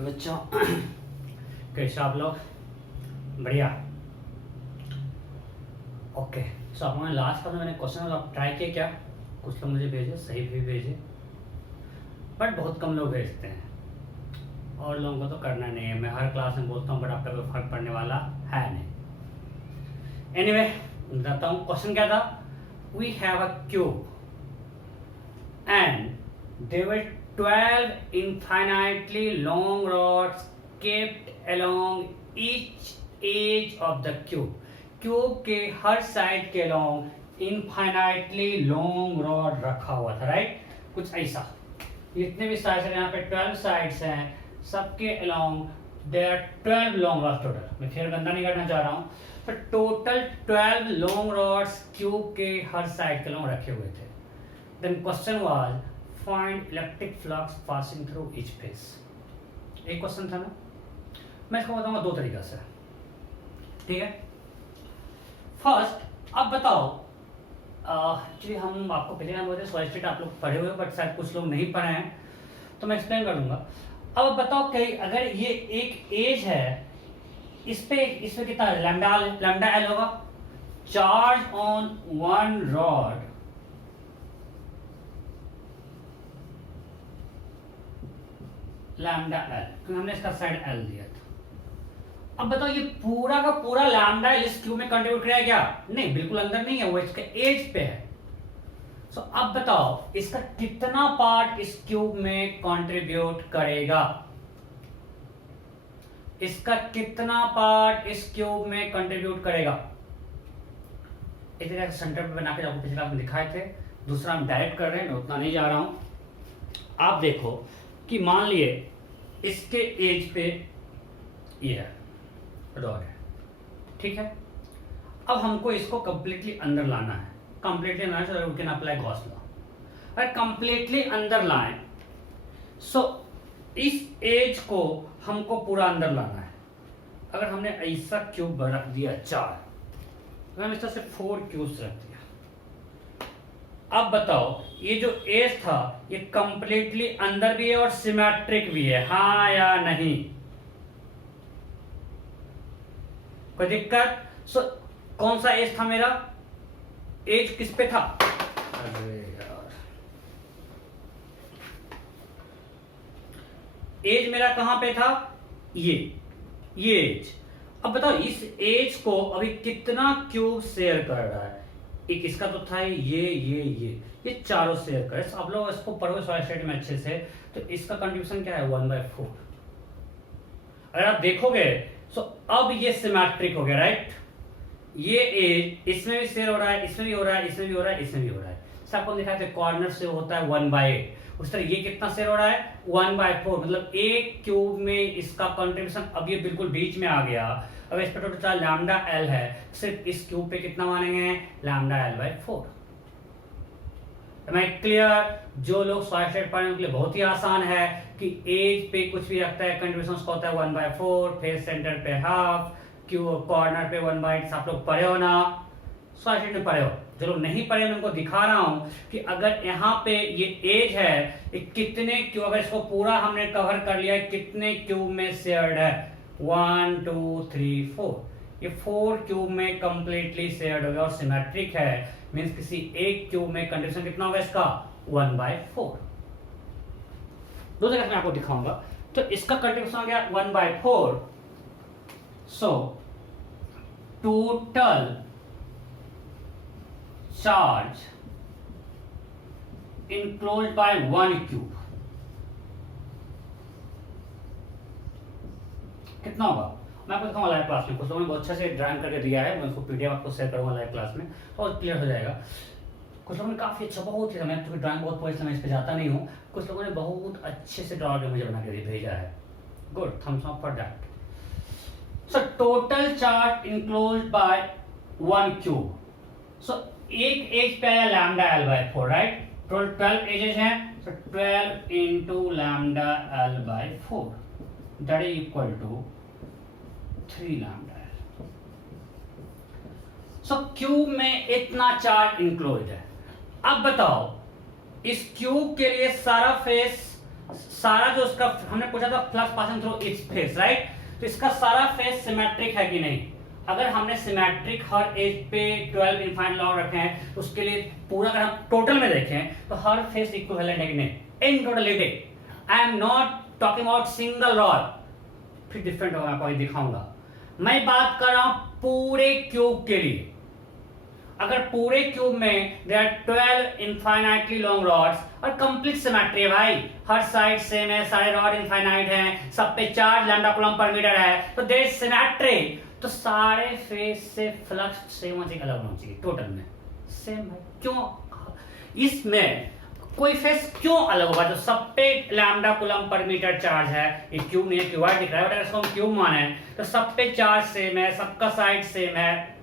बच्चों कैसे आप लोग? बढ़िया। ओके, सो आप लोगों ने लास्ट का मैंने क्वेश्चन आप ट्राई किए क्या? कुछ लोग मुझे भेजे, सही भी भेजे, बट बहुत कम लोग भेजते हैं और लोगों को तो करना नहीं है। मैं हर क्लास में बोलता हूँ बट आप पे कोई फर्क पड़ने वाला है नहीं। एनीवे, बताता हूँ क्वेश्चन क्या था। We have a cube and there were 12 infinitely long rods kept along each edge of the cube. Cube के हर साइड के along infinitely long rod रखा हुआ था, राइट? कुछ ऐसा। जितने भी साइड्स हैं, यहाँ पे 12 साइड्स हैं, सबके along there are 12 long rods total. मैं फिर गंदा नहीं करना चाह रहा हूँ। तो टोटल 12 long rods क्यूब के हर साइड के along रखे हुए थे। Then question was find electric flux passing through each phase. एक क्वेश्चन था ना, मैं इसको बताऊंगा दो तरीका से, ठीक है? फर्स्ट, अब बताओ, एक्चुअली हम आपको पहले ना बोलते सॉलिड स्टेट आप लोग पढ़े हुए हो बट शायद कुछ लोग नहीं पढ़े हैं, तो मैं एक्सप्लेन कर दूंगा। अब बताओ कि अगर ये एक एज है, इसमें कितना लैम्डा एल होगा, charge on one rod lambda L, क्योंकि हमने इसका साइड एल दिया था। अब बताओ ये पूरा का पूरा लैम्डा एल इस क्यूब में कंट्रीब्यूट करेगा क्या? नहीं, बिल्कुल अंदर नहीं है, वो इसके एज पे है। सो अब बताओ इसका कितना पार्ट इस क्यूब में कंट्रीब्यूट करेगा? इसका कितना पार्ट इस क्यूब में कंट्रीब्यूट करेगा? इस तरह से सेंटर पे बना के आपको पिछले क्लास में दिखाए थे। दूसरा हम डायरेक्ट कर रहे हैं, मैं उतना नहीं जा रहा हूं। आप देखो कि मान लिए इसके एज पे ये है, रॉड है, ठीक है? अब हमको इसको कंप्लीटली अंदर लाना है, कंप्लीटली लाना है, we can apply Gauss law. अगर कंप्लीटली अंदर लाएं, सो इस एज को हमको पूरा अंदर लाना है। अगर हमने ऐसा क्यूब रख दिया 4, अगर हम इस तरह से 4 क्यूब्स रख दिया, अब बताओ ये जो एज था ये कंप्लीटली अंदर भी है और सिमेट्रिक भी है, हाँ या नहीं? कोई दिक्कत? सो कौन सा एज था मेरा? एज किस पे था? अरे यार, एज मेरा कहां पे था? ये एज। अब बताओ इस एज को अभी कितना क्यूब शेयर कर रहा है? एक इसका तो था ये चारों शेयर करे। आप लोग इसको पढ़ोगे सॉलिड स्टेट में अच्छे से, तो इसका कंट्रीब्यूशन क्या है? 1/4। अगर आप देखोगे तो अब ये सिमेट्रिक हो गया, राइट? ये एज इसमें भी शेयर हो रहा है, इसमें भी हो रहा है, इसमें भी हो रहा है, इसमें भी हो रहा है। सबको दिखाया था कॉर्नर से होता है 1/8। उस तरह ये कितना शेयर हो रहा है? 1/4। मतलब एक क्यूब में इसका कंट्रीब्यूशन अब ये बिल्कुल बीच में आ गया। अब इस पर टोटल लैम्डा एल है, सिर्फ इस क्यूब पे कितना मानेंगे? लैम्डा एल/4। क्लियर? जो लोग सॉलिड स्टेट पढ़ने के लिए बहुत ही आसान है कि एज पे कुछ भी रखता है, कंट्रीब्यूशन उसका होता है 1/4, फिर सेंटर पे हाफ, क्यूब कॉर्नर पे 1/8। आप लोग पढ़े हो ना? सॉलिड स्टेट में पढ़े हो। जो लोग नहीं पढ़े मैं उनको दिखा रहा हूं कि अगर यहाँ पे ये एज है, ये कितने क्यूब, अगर इसको पूरा हमने कवर कर लिया है, कितने क्यूब में शेयर्ड है? 1 2 3 4। ये 4 क्यूब में कंप्लीटली शेयर्ड हो गया और सिमेट्रिक है। मींस किसी एक क्यूब में कंट्रीब्यूशन कितना होगा इसका? 1/4। दो जगह मैं आपको दिखाऊंगा। तो इसका कंट्रीब्यूशन हो गया 1/4। सो total charge enclosed by 1 cube कितना होगा? मैं आपको दिखाऊंगा लाइव क्लास में। कुछ लोगों ने बहुत अच्छे से ड्राइंग करके दिया है, मैं उसको पीडीएफ आपको शेयर करूंगा लाइव क्लास में, और क्लियर हो जाएगा। कुछ लोगों ने काफी अच्छा, बहुत ही, मैं क्योंकि ड्राइंग बहुत पढ़ी मैं इस पे जाता नहीं हूँ, कुछ लोगों ने बहुत अच्छे से ड्रॉ मुझे बना के भेजा है। Good, thumbs up for that. So total charge enclosed by 1 cube. So एक एज पे आया लैम्डा एल/4, राइट? टोटल 12 एजेस हैं, सो 12 इंटू लैम्डा एल/4 that is equal to 3 lambda L. So cube में इतना चार्ज इंक्लोज है। अब बताओ इस क्यूब के लिए सारा फेस सारा जो उसका हमने पूछा था flux passing through its face, right? तो इसका सारा फेस सिमेट्रिक है कि नहीं? अगर हमने सिमेट्रिक हर एज पे 12 इनफाइनाइट लॉन्ग रखे हैं तो उसके लिए पूरा अगर हम टोटल में देखें तो हर फेस इक्विवेलेंट है कि नहीं? In totality. I am not talking about single rod, फिर डिफरेंट होगा, आपको दिखाऊंगा। मैं बात कर रहा हूं पूरे क्यूब के लिए। अगर पूरे क्यूब में there are 12 infinitely long rods और कंप्लीट सिमेट्री है भाई, हर साइड सेम है, सारे रॉड इनफाइनाइट हैं, सब पे चार्ज लैम्डा कूलम पर मीटर है, तो देयर इज सिमेट्री। तो सारे फेस से फ्लक्स सेम होना चाहिए, अलग होना चाहिए, टोटल में सेम है। क्यों? इसमें कोई फेस क्यों अलग होगा? जो सब पे लैम्डा कूलम पर मीटर चार्ज है, ये क्यूब नहीं है, क्यूबॉइड दिख रहा है, अगर इसको हम क्यूब माने तो सब पे चार्ज सेम है, सबका साइड सेम है,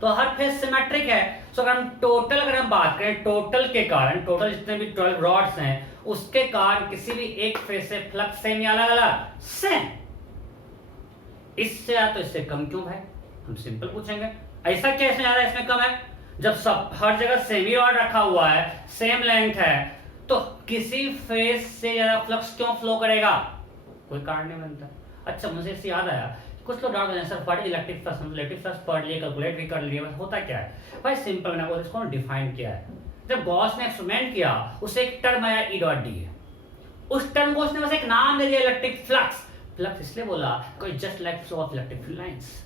तो हर फेस सिमेट्रिक है। सो अगर हम टोटल अगर हम बात करें, टोटल के कारण, टोटल जितने भी 12 रॉड्स हैं उसके कारण किसी भी एक फेस से फ्लक्स सेम या अलग अलग? सेम। इससे या तो इससे कम क्यों भाई? हम सिंपल पूछेंगे, ऐसा क्या इसमें ज्यादा इसमें कम है? जब सब हर जगह सेम ही रॉड रखा हुआ है, सेम लेंथ है, तो किसी फेस से ज्यादा फ्लक्स क्यों फ्लो करेगा? कोई कारण नहीं बनता। अच्छा, मुझे इससे याद आया, कुछ लोग doubt sir what is electric flux, हम इलेक्ट्रिक फ्लक्स पढ़ लिए, कैलकुलेट भी कर लिए, बस होता क्या है भाई? सिंपल मैंने वो इसको डिफाइन किया है। जब गॉस ने एक्सपेरिमेंट किया, उसे एक टर्म आया ई डॉट डी है, उस टर्म को उसने बस एक नाम दे दिया इलेक्ट्रिक फ्लक्स। फ्लक्स इसलिए बोला कोई just like flow of electric field lines,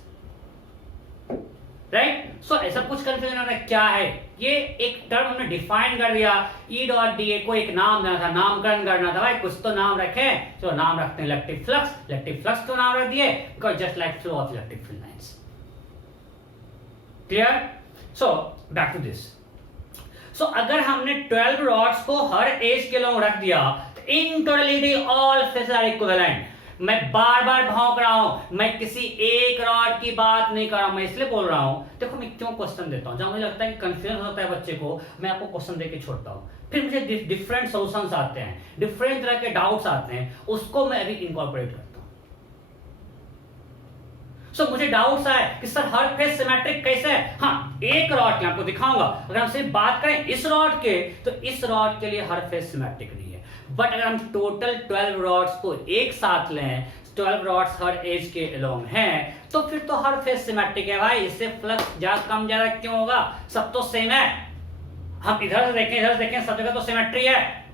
right? So ऐसा कुछ कंफ्यूजन होना क्या है? ये एक टर्म हमने डिफाइन कर दिया, ई डॉट डी को एक नाम देना था, नामकरण करना था भाई, कुछ तो नाम रखे, तो नाम रखते हैं इलेक्ट्रिक फ्लक्स। इलेक्ट्रिक फ्लक्स तो नाम रख दिए because just like flow of electric field lines. Clear? So back to this. So अगर हमने 12 रॉड्स को हर एज के लॉन्ग रख दिया तो in totality all faces are equivalent. मैं बार बार भौंक रहा हूं, मैं किसी एक रॉड की बात नहीं कर रहा हूं, मैं इसलिए बोल रहा हूं। देखो मैं क्यों क्वेश्चन देता हूं, जहां मुझे लगता है कि कंफ्यूजन होता है बच्चे को, मैं आपको क्वेश्चन देके छोड़ता हूं, फिर मुझे डिफरेंट सॉल्यूशंस आते हैं, डिफरेंट तरह के डाउट्स आते हैं, उसको मैं अभी इनकॉर्पोरेट करता हूं। सो मुझे डाउट्स आए कि सर हर फेस सिमेट्रिक कैसे है? हाँ, एक रॉड के आपको दिखाऊंगा। अगर हम सिर्फ बात करें इस रॉड के, तो इस रॉड के लिए हर फेस सिमेट्रिक नहीं है। बट अगर हम टोटल 12 रॉड्स को एक साथ लें, 12 रॉड्स हर एज के अलोंग हैं, तो फिर तो हर फेस सिमेट्रिक है भाई। इससे फ्लक्स ज्यादा कम ज्यादा क्यों होगा? सब तो सेम है। हम इधर से देखें, इधर से देखें, सब जगह तो सिमेट्री है।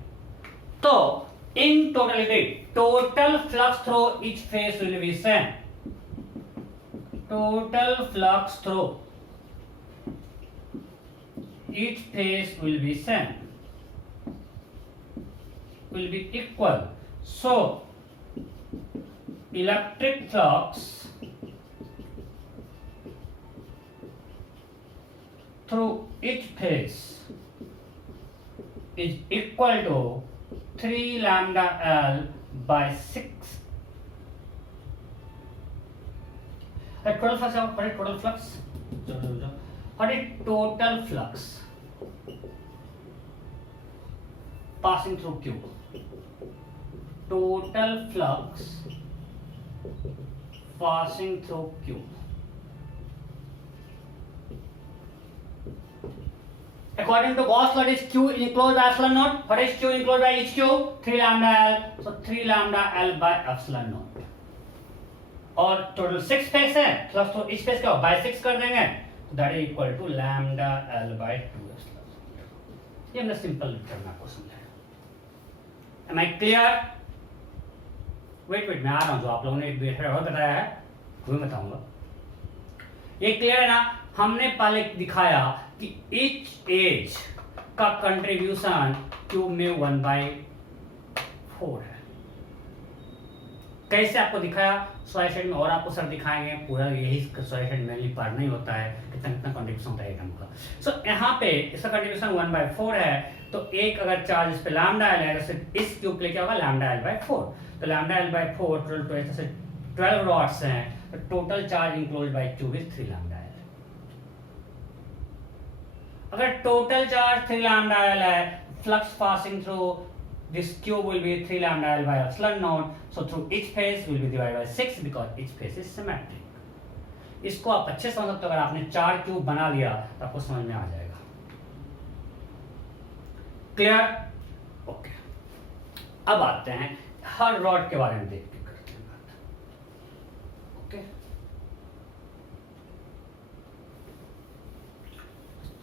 तो in totality total flux through each face will be same. Total flux through each face will be same, will be equal. So electric flux through each phase is equal to 3 lambda L by 6. The total flux, what is total flux? What is total flux passing through Q? Total flux passing through Q. According to Gauss, what is Q enclosed by epsilon naught? What is Q enclosed by each Q? 3 lambda L. So 3 lambda L by epsilon naught. और total 6 face है, plus तो इस face का by 6 कर देंगे, तो that is equal to lambda L by 2 epsilon। ये हमने सिंपल करना को समझाया। Am I clear? वेट मैं आ रहा हूं, जो आप लोगों ने एक बेहतर और बताया है वो मैं बताऊंगा। ये क्लियर है ना? हमने पहले दिखाया कि each एज का कंट्रीब्यूशन क्यूब में 1/4 है। कैसे आपको दिखाया? सॉल्यूशन में और आपको सर दिखाएंगे, पूरा यही सॉल्यूशन मेनली पढ़ना ही होता है, कितना कितना कंट्रीब्यूशन होता है एटम का। सो यहाँ पे इसका कंट्रीब्यूशन 1/4 है, तो एक अगर चार्ज इस पे लैम्डा एल है, तो इस क्यूब के लिए क्या होगा? Lambda L by 4। तो लैम्डा एल बाय 4 टोटल से 12 रॉड्स हैं, तो total charge enclosed by cube is 3 lambda L. अगर टोटल चार्ज 3 लैम्डा एल है, flux passing through this cube will be 3 lambda L by epsilon naught. So through each phase will be divided by 6 because each phase is symmetric. इसको आप अच्छे समझ सकते हो, अगर आपने 4 क्यूब बना लिया तो आपको समझ में आ जाएगा। क्लियर? ओके। अब आते हैं हर रॉड के बारे में देख के करते हैं बात। Okay,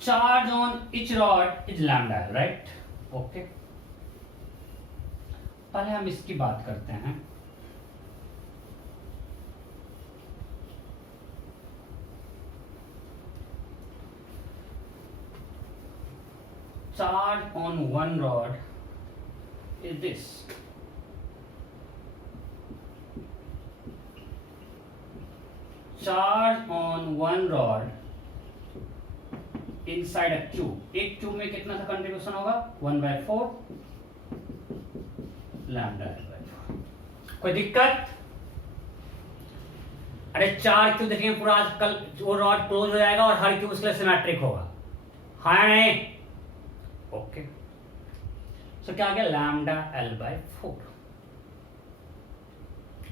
charge on each rod is lambda, right? Okay, पहले हम इसकी बात करते हैं। Charge on one rod is this. Charge on one rod inside a cube. एक क्यूब में कितना सा कंट्रीब्यूशन होगा? 1/4 लैम्डा L/4। कोई दिक्कत? अरे 4 क्यूब देखेंगे पूरा आजकल वो रॉड क्लोज हो जाएगा और हर क्यूब उसके लिए सिमेट्रिक होगा, हाँ या नहीं? ओके, सो क्या आ गया? Lambda L/4।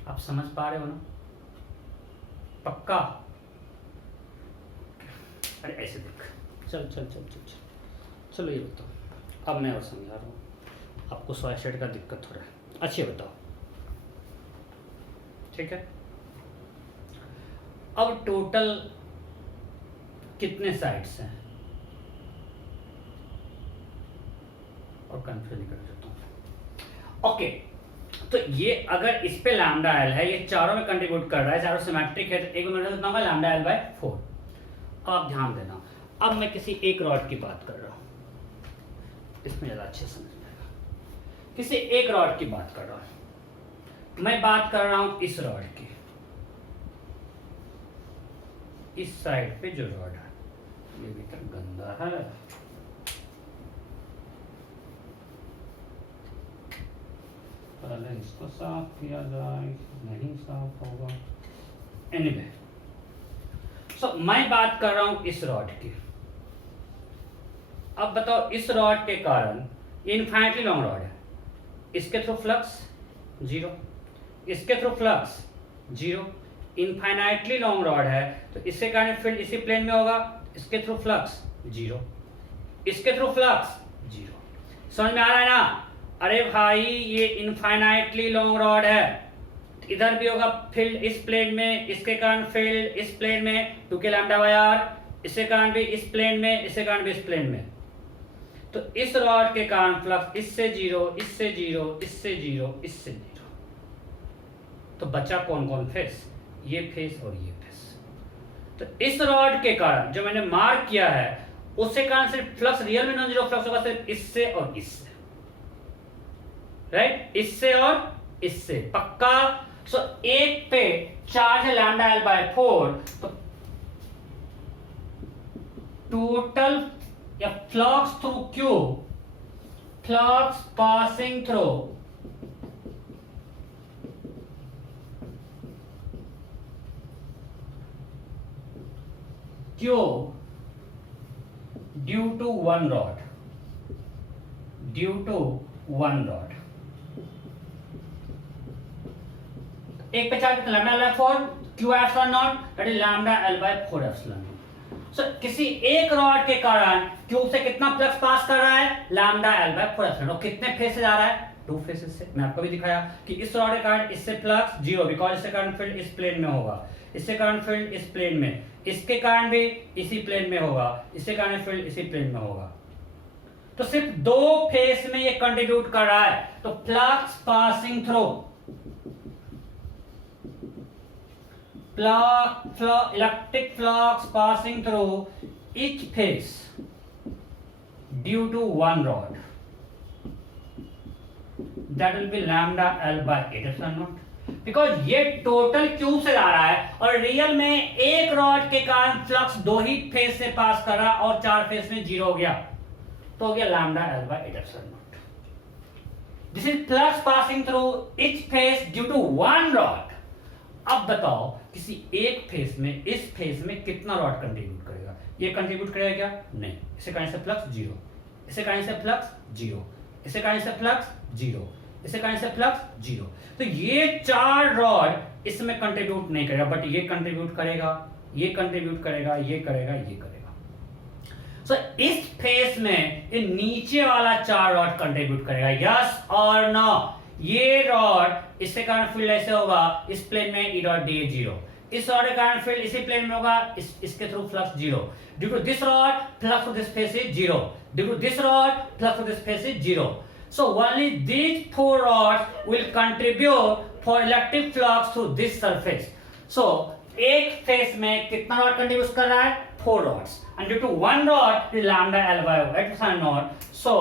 आप समझ पा रहे हो ना? पक्का? अरे ऐसे देख, चल चल चल चल चल चलो ये बताओ, अब मैं और समझा रहा हूँ आपको। सॉइसेट का दिक्कत हो रहा है, अच्छे बताओ, ठीक है? अब टोटल कितने साइड्स हैं? और कंफ्यूज कर देता हूँ। ओके, तो ये अगर इस पे लैम्डा एल है, ये चारों में कंट्रीब्यूट कर रहा है, चारों सिमेट्रिक है, तो एक मिनट कितना होगा? Lambda L/4। अब आप ध्यान देना, अब मैं किसी एक रॉड की बात कर रहा हूँ, इसमें ज्यादा अच्छे समझ में आएगा। किसी एक रॉड की बात कर रहा हूँ, मैं बात कर रहा हूँ इस रॉड की। इस साइड पे जो रॉड है, ये भी तक गंदा है, पहले इसको साफ किया जाए, नहीं साफ होगा। एनीवे, सो मैं बात कर रहा हूं इस रॉड की। अब बताओ, इस रॉड के कारण इनफाइनाइटली लॉन्ग रॉड है, इसके थ्रू फ्लक्स 0, इसके through flux 0, infinitely long rod है, तो इसके कारण फील्ड इसी प्लेन में होगा, इसके थ्रू फ्लक्स 0, इसके थ्रू फ्लक्स 0। समझ में आ रहा है ना? अरे भाई, ये इनफाइनाइटली लॉन्ग रॉड है, इधर भी होगा फील्ड इस प्लेन में, इसके कारण फील्ड इस प्लेन में 2k λ/r, इसके कारण भी इस प्लेन में, इसके कारण भी इस प्लेन में। तो इस रॉड के कारण फ्लक्स इससे 0, इससे 0, इससे 0, इससे 0। तो बचा कौन कौन फेस? ये फेस और ये फेस। तो इस रॉड के कारण जो मैंने मार्क किया है, उसके कारण सिर्फ फ्लक्स रियल में नॉन जीरो फ्लक्स होगा, सिर्फ इससे और इससे, राइट? इससे और इससे, पक्का? सो एक पे चार्ज है लैम्डा L/4, तो टोटल या flux through cube, flux passing through cube due to one rod, due to one rod, एक पे charge lambda L/4 Q epsilon naught, that is lambda L/4 epsilon naught. So किसी एक rod के कारण cube से कितना flux pass कर रहा है? Lambda L/4 epsilon. और कितने फेस से जा रहा है? 2 फेसेस से। मैं आपको भी दिखाया कि इस रॉड के कारण इससे फ्लक्स 0, बिकॉज इसके कारण फील्ड इस प्लेन में होगा, इसके कारण फील्ड इस प्लेन में, इसके कारण भी इसी प्लेन में होगा, इसके कारण फील्ड इसी प्लेन में होगा। तो सिर्फ 2 फेस में ये कंट्रीब्यूट कर रहा है। तो flux passing through electric flux passing through each phase due to one rod, that will be lambda L/8 epsilon naught, because ये टोटल क्यूब से जा रहा है और रियल में एक रॉड के कारण फ्लक्स 2 ही फेज से पास कर रहा और 4 फेज में 0 हो गया, तो हो गया lambda L/8 epsilon naught। This is flux passing through each face due to one rod. अब बताओ, किसी एक फेस में, इस फेस में कितना रॉड कंट्रीब्यूट करेगा? ये कंट्रीब्यूट करेगा क्या? नहीं। इसे कारण से फ्लक्स 0, इसे कारण से फ्लक्स 0, इसे कारण से फ्लक्स 0, इसे कारण से फ्लक्स 0। तो ये 4 रॉड इसमें कंट्रीब्यूट नहीं करेगा, बट ये कंट्रीब्यूट करेगा, ये कंट्रीब्यूट करेगा, ये करेगा, ये करेगा। सो इस फेस में ये नीचे वाला 4 रॉड कंट्रीब्यूट करेगा, यस और नो? ये रॉड इसके कारण फील्ड ऐसे होगा, इस प्लेन में ई डॉट डी जीरो, इस रॉड के कारण फील्ड इसी प्लेन में होगा, इसके through flux zero, due to this rod flux of this face is zero, due to this rod flux of this face is zero. So only these four rods will contribute for electric flux through this surface. So एक face में कितना rod contribute कर रहा है? 4 rods. And due to one rod is lambda L by epsilon naught. So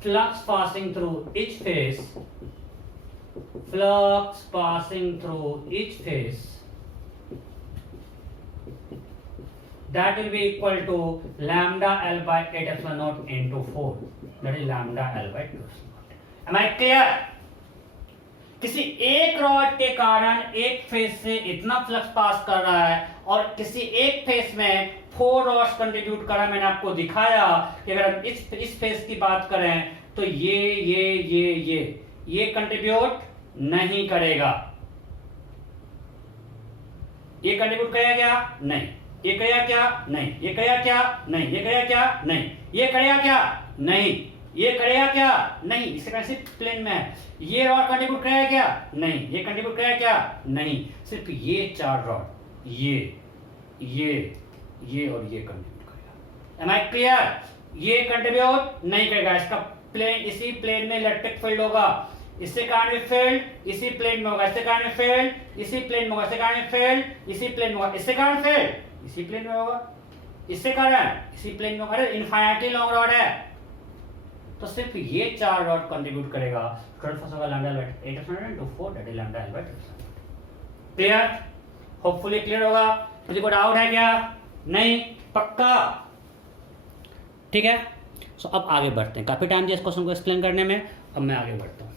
flux passing through each phase, flux passing through each phase, that will be equal to lambda L by 8 epsilon naught into 4. That is lambda L by 2 epsilon naught. Am I clear? किसी एक rod के कारण एक face से इतना flux pass कर रहा है और किसी एक फेस में 4 रॉड्स कंट्रीब्यूट कर रहा है. मैंने आपको दिखाया कि अगर हम इस फेस की बात करें तो ये कंट्रीब्यूट नहीं करेगा. ये कंट्रीब्यूट करेगा क्या? नहीं. ये करेगा क्या? नहीं. ये करेगा क्या? नहीं. ये करेगा क्या? नहीं. ये करेगा क्या? नहीं. ये करेगा क्या? नहीं. इसके कारण सिर्फ प्लेन में है. ये रॉड कंट्रीब्यूट करेगा क्या? नहीं. ये कंट्रीब्यूट करेगा क्या? नहीं. सिर्फ ये 4 रॉड, ये और ये कंट्रीब्यूट करेगा. Am I clear? ये कंट्रीब्यूट नहीं करेगा. इसका प्लेन, इसी प्लेन में इलेक्ट्रिक फील्ड होगा. इससे कारण में फील्ड इसी प्लेन में होगा. इससे कारण में फील्ड इसी प्लेन में होगा. इससे कारण में फील्ड इसी प्लेन में होगा. इससे कारण फील्ड इसी प्लेन में होगा. इससे कारण इसी प्लेन में होगा. इनफाइनाइटली लॉन्ग रॉड है तो सिर्फ ये 4 रॉड कंट्रीब्यूट करेगा. टोटल फोर्स होगा lambda bye 8 epsilon into 4, that is lambda L by 2. Clear? Hopefully clear होगा. मुझे कोई डाउट है क्या? नहीं? पक्का? ठीक है. सो अब आगे बढ़ते हैं. काफी टाइम दिया इस क्वेश्चन को एक्सप्लेन करने में. अब मैं आगे बढ़ता हूं.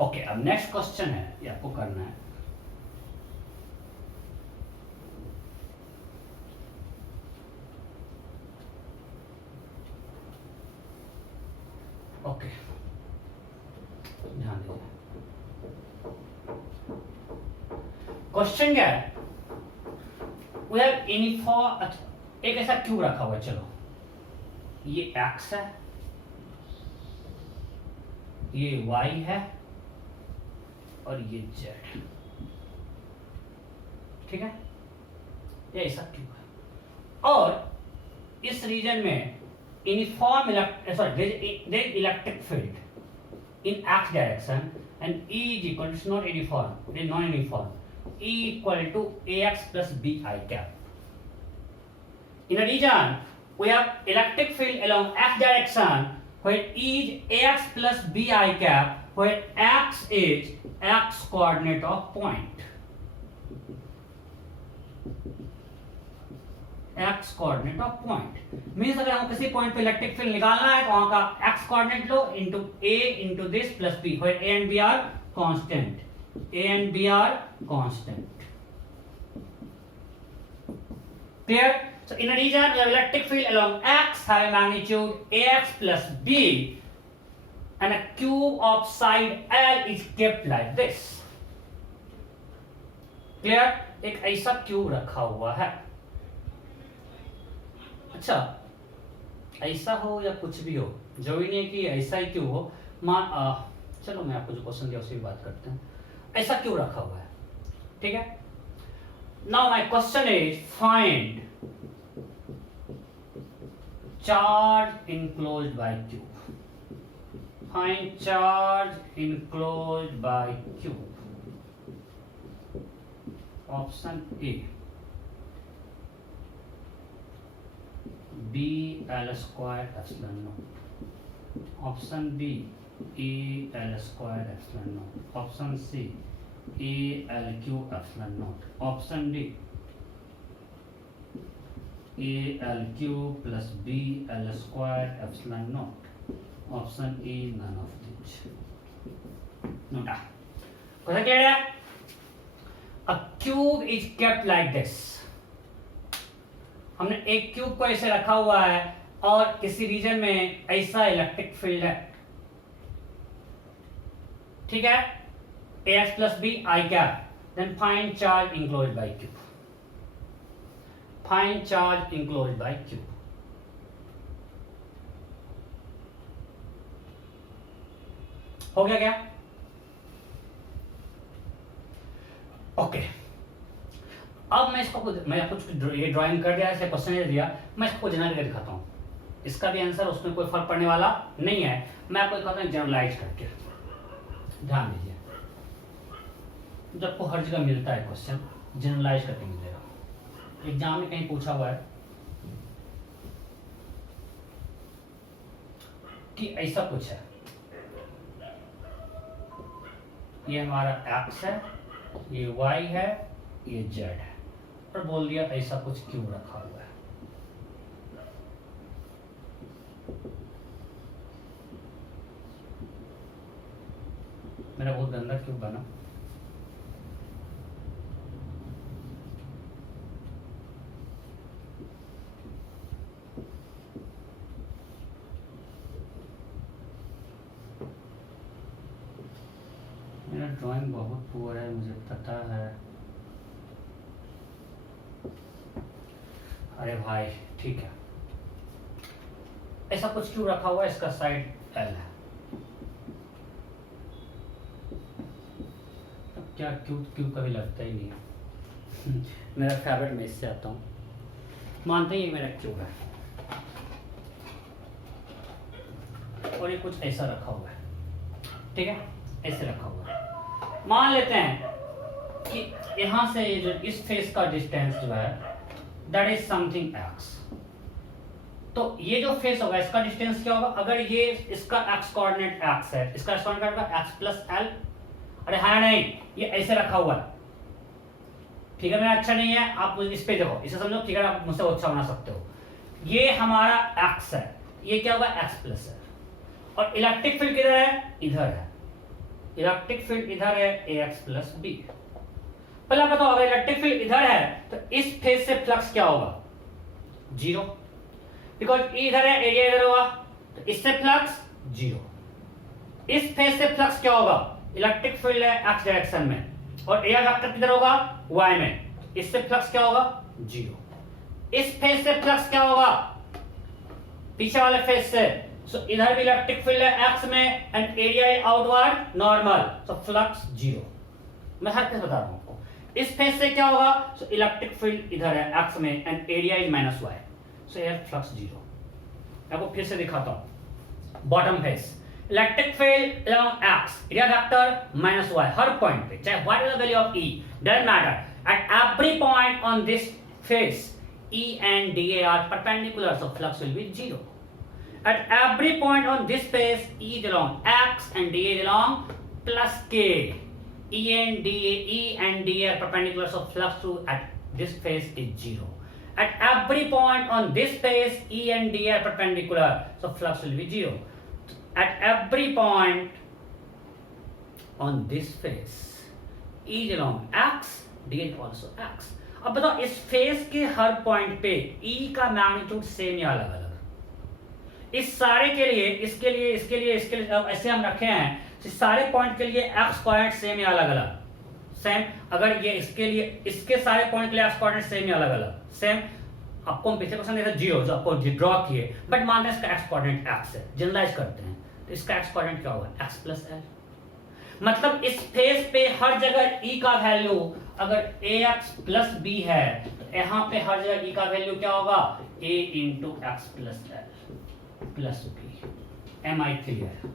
ओके, अब नेक्स्ट क्वेश्चन है, ये आपको करना है. ओके, ध्यान दीजिए. क्वेश्चन क्या है? वी हैव यूनिफॉर्म, एक ऐसा क्यूब रखा हुआ है. चलो, ये एक्स है, ये वाई है और ये जेड. ठीक है, ये ऐसा क्यूब है और इस रीजन में uniform electric field in x direction and E is equal to, it's not uniform, it is non-uniform, E equal to AX plus BI cap. In a region we have electric field along X direction where E is AX plus BI cap, where X is X coordinate of point. X coordinate of point means अगर हमको किसी point पे electric field निकालना है तो वहां का x coordinate low into A into this plus B, where A and B are constant. A and B are constant. Clear? So in a region we have electric field along X having magnitude AX plus B and a cube of side L is kept like this. Clear? एक ऐसा cube रखा हुआ है. अच्छा, ऐसा हो या कुछ भी हो, जरूरी नहीं है कि ऐसा ही क्यों हो. चलो मैं आपको जो क्वेश्चन दिया उसकी बात करते हैं. ऐसा क्यों रखा हुआ है? ठीक है. Now my question is find charge enclosed bye cube. Find charge enclosed bye cube. Option A B L square epsilon naught. Option B A L square epsilon naught. Option C A L cube epsilon naught. Option D A L cube plus B L square epsilon naught. Option E none of these. Nota. Question clear है? A cube is kept like this. हमने एक cube को ऐसे रखा हुआ है और किसी रीजन में ऐसा इलेक्ट्रिक फील्ड है. ठीक है. AX plus B I cap. Then find charge enclosed by cube. Find charge enclosed bye Q। हो गया क्या? ओके अब मैं इसको मैं आपको ये ड्राइंग कर दिया, ऐसे क्वेश्चन दे दिया, मैं इसको जनरल करके दिखाता हूँ। इसका भी आंसर उसमें कोई फर्क पड़ने वाला नहीं है। मैं आपको दिखाता हूँ जनरलाइज करके। ध्यान दीजिए, जब आपको हर जगह मिलता है क्वेश्चन जनरलाइज करके मिलेगा। एग्जाम में कहीं पूछा हुआ है कि ऐसा कुछ है, ये हमारा x है, ये y है, ये z है, और बोल दिया ऐसा कुछ क्यों रखा हुआ है। मेरा बहुत गंदा क्यों बना? मेरा ड्राइंग बहुत पुअर है, मुझे पता है। अरे भाई ठीक है, ऐसा कुछ क्यों रखा हुआ है? इसका साइड L है। अब क्या क्यों क्यों कभी लगता ही नहीं है। मेरा फेवरेट मैं इससे आता हूँ, मानते ही मेरा क्यों है, और ये कुछ ऐसा रखा हुआ है, ठीक है, ऐसे रखा हुआ है। मान लेते हैं कि यहां से जो इस फेस का डिस्टेंस जो है दैट इज समथिंग x। तो ये जो फेस होगा इसका डिस्टेंस क्या होगा? अगर ये इसका x कोऑर्डिनेट x है, इसका x कोऑर्डिनेट होगा x प्लस l। अरे हाँ नहीं, ये ऐसे रखा हुआ है, ठीक है, मेरा अच्छा नहीं है, आप इस पे देखो, इसे समझो, ठीक है, आप मुझसे अच्छा बना सकते हो। ये हमारा x है, ये क्या होगा? x प्लस है, और इलेक्ट्रिक फील्ड किधर है? इधर है। इलेक्ट्रिक फील्ड इधर है, ax प्लस बी। पहला बताओ, अगर इलेक्ट्रिक फील्ड इधर है तो इस फेज से फ्लक्स क्या होगा? जीरो, बिकॉज इधर है, एरिया इधर होगा, तो इससे फ्लक्स जीरो। इस फेज से फ्लक्स क्या होगा? इलेक्ट्रिक फील्ड है x डायरेक्शन में, और एरिया वेक्टर किधर होगा? y में, तो इससे फ्लक्स क्या होगा? जीरो। इस फेज से फ्लक्स क्या होगा? पीछे वाले फेज से, सो इधर भी इलेक्ट्रिक फील्ड है x में, एंड एरिया है outward normal, so flux zero. मैं हर केस बता रहा हूं आपको। इस फेज से क्या होगा? सो इलेक्ट्रिक फील्ड इधर है x में, and area is minus y, so here flux zero. आपको फिर से दिखाता हूं। Bottom phase, electric field along x, area vector minus y, हर पॉइंट पे, चाहे what is the value of e, doesn't matter, eight every point on this phase e and dA are perpendicular, so flux will be zero. At every point on this face, E is along x and dA is along plus k. E and dA are perpendicular, so flux through at this face is zero. At every point on this face, E and dA are perpendicular, so flux will be zero. At every point on this face, E is along x, dA is also x. अब बताओ, इस face के हर point पे E का magnitude same या अलग अलग? इस सारे के लिए, इसके लिए, इसके लिए, इसके लिए, ऐसे हम रखे हैं, इस सारे पॉइंट के लिए x कोऑर्डिनेट सेम या अलग अलग? सेम। अगर ये इसके लिए, इसके सारे पॉइंट के लिए x कोऑर्डिनेट सेम या अलग अलग? सेम। आपको हम पीछे क्वेश्चन देते जीरो, जो आपको ड्रॉ किए, बट मान लें इसका x कोऑर्डिनेट x है, जनरलाइज करते हैं, तो इसका x कोऑर्डिनेट क्या होगा? x plus l। मतलब इस फेस पे हर जगह E का वैल्यू अगर ax प्लस b है, तो यहाँ पे हर जगह E का वैल्यू क्या होगा? a into x plus L plus B. Am I clear?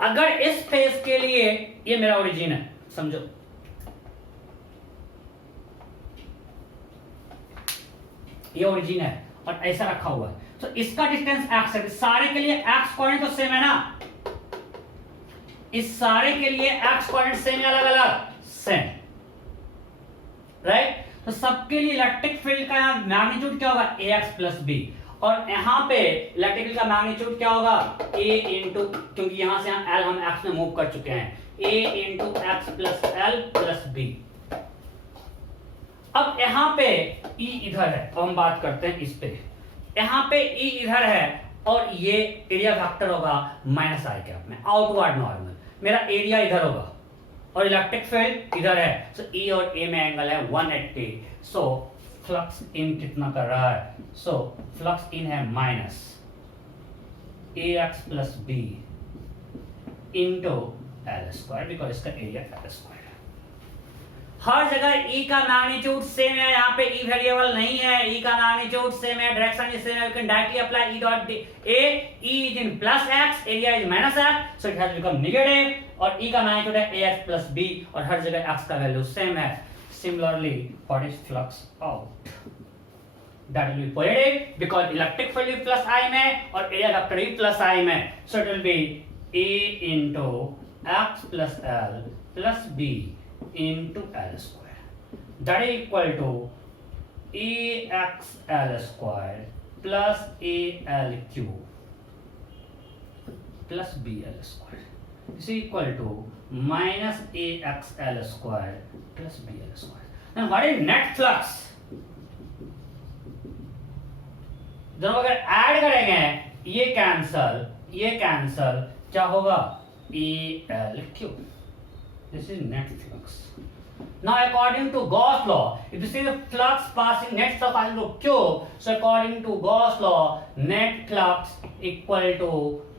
अगर इस फेस के लिए, ये मेरा ओरिजिन है, समझो, ये ओरिजिन है और ऐसा रखा हुआ है, तो इसका डिस्टेंस x है, सारे के लिए x कोऑर्डिनेट तो सेम है ना? इस सारे के लिए x कोऑर्डिनेट सेम या अलग अलग? Same, right? तो सबके लिए इलेक्ट्रिक फील्ड का मैग्नीट्यूड क्या होगा? ax प्लस बी, और यहाँ पे इलेक्ट्रिक फील्ड का मैग्नीट्यूड क्या होगा? a इंटू, क्योंकि यहां से l हम x में मूव कर चुके हैं, a into x plus L plus B. अब यहाँ पे E इधर है, अब हम बात करते हैं इस पे, यहाँ पे E इधर है, और ये एरिया वेक्टर होगा माइनस आई कैप में, आउटवर्ड नॉर्मल। मेरा एरिया इधर होगा और इलेक्ट्रिक फील्ड इधर है, सो E और A में एंगल है 180, सो फ्लक्स इन कितना कर रहा है? सो फ्लक्स इन है minus ax plus B into L square, because इसका एरिया एल स्क्वायर। हर जगह E का मैग्नीट्यूड सेम है, यहाँ पे E वेरिएबल नहीं है, E का मैग्नीट्यूड सेम है, डायरेक्शन इज सेम है, you can directly apply E dot A, E is in plus x, area is minus x, so it has become negative, और E का मैग्नीट्यूड है ax plus b, और हर जगह x का value same है। Similarly what is flux out? That will be positive because electric field is plus I में और area vector is plus I में, so it will be A into x plus L plus B into L square, that is equal to AXL square plus AL cube plus BL square is equal to minus AXL square plus BL square. Now what is net flux? दोनों अगर add करेंगे ये cancel क्या होगा? AL cube. This is net flux. Now according to Gauss law, if you see the flux passing, net flux passing through cube, so according to Gauss law, net flux equal to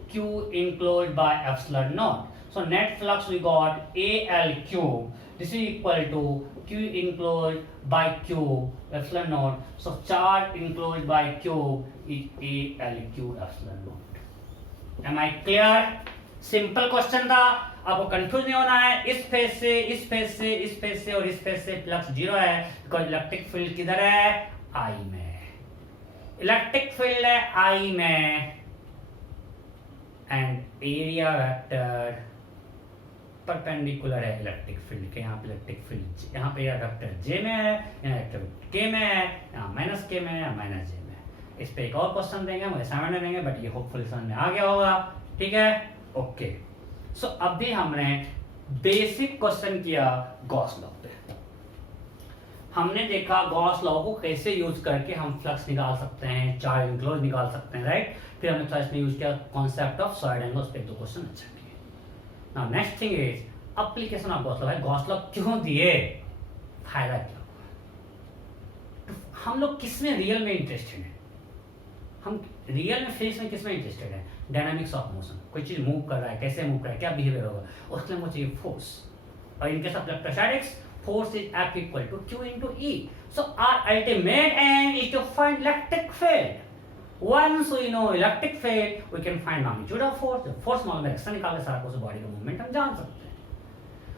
Q enclosed by epsilon naught. So net flux we got AL cube. This is equal to Q enclosed by cube epsilon naught. So charge enclosed by cube is AL cube epsilon naught. Am I clear? Simple question था, आपको confuse नहीं होना है। इस phase से इस phase से इस फेज से और इस फेज से फ्लक्स जीरो है, बिकॉज इलेक्ट्रिक फील्ड किधर है? आई में। इलेक्ट्रिक फील्ड है आई में, एंड एरिया वेक्टर परपेंडिकुलर है इलेक्ट्रिक फील्ड के। यहाँ पे इलेक्ट्रिक फील्ड, यहाँ पे एरिया वेक्टर जे में है, यहाँ वेक्टर के में है, यहाँ माइनस के में है, यहाँ माइनस जे में है। इस पे एक और क्वेश्चन देंगे, मुझे असाइनमेंट में देंगे, बट ये होपफुली समझ में आ गया होगा। ठीक है, ओके। सो अभी हमने बेसिक क्वेश्चन किया गॉस लॉ पे। हमने देखा गॉस लॉ को कैसे यूज करके हम फ्लक्स निकाल सकते हैं, चार्ज इनक्लोज निकाल सकते हैं, राइट। फिर हमने क्लास में यूज किया कॉन्सेप्ट ऑफ सॉलिड एंगल, उस पे दो क्वेश्चन अच्छा किए। Now next thing is application of Gauss law. भाई गॉस लॉ क्यों दिए, फायदा क्या हुआ, तो हम लोग किस में रियल में इंटरेस्टेड है? हम रियल में फिजिक्स में किस में इंटरेस्टेड है? Dynamics of motion. कोई चीज मूव कर रहा है, कैसे मूव कर रहा है, क्या बिहेवियर होगा, उसके लिए मुझे चाहिए फोर्स। और in case of electrostatics, force is F equal to Q into E। So our ultimate aim is to find electric field. Once we know electric field, we can find magnitude of force. Force मालूम है, action निकाल के सारा कुछ body का movement हम जान सकते हैं।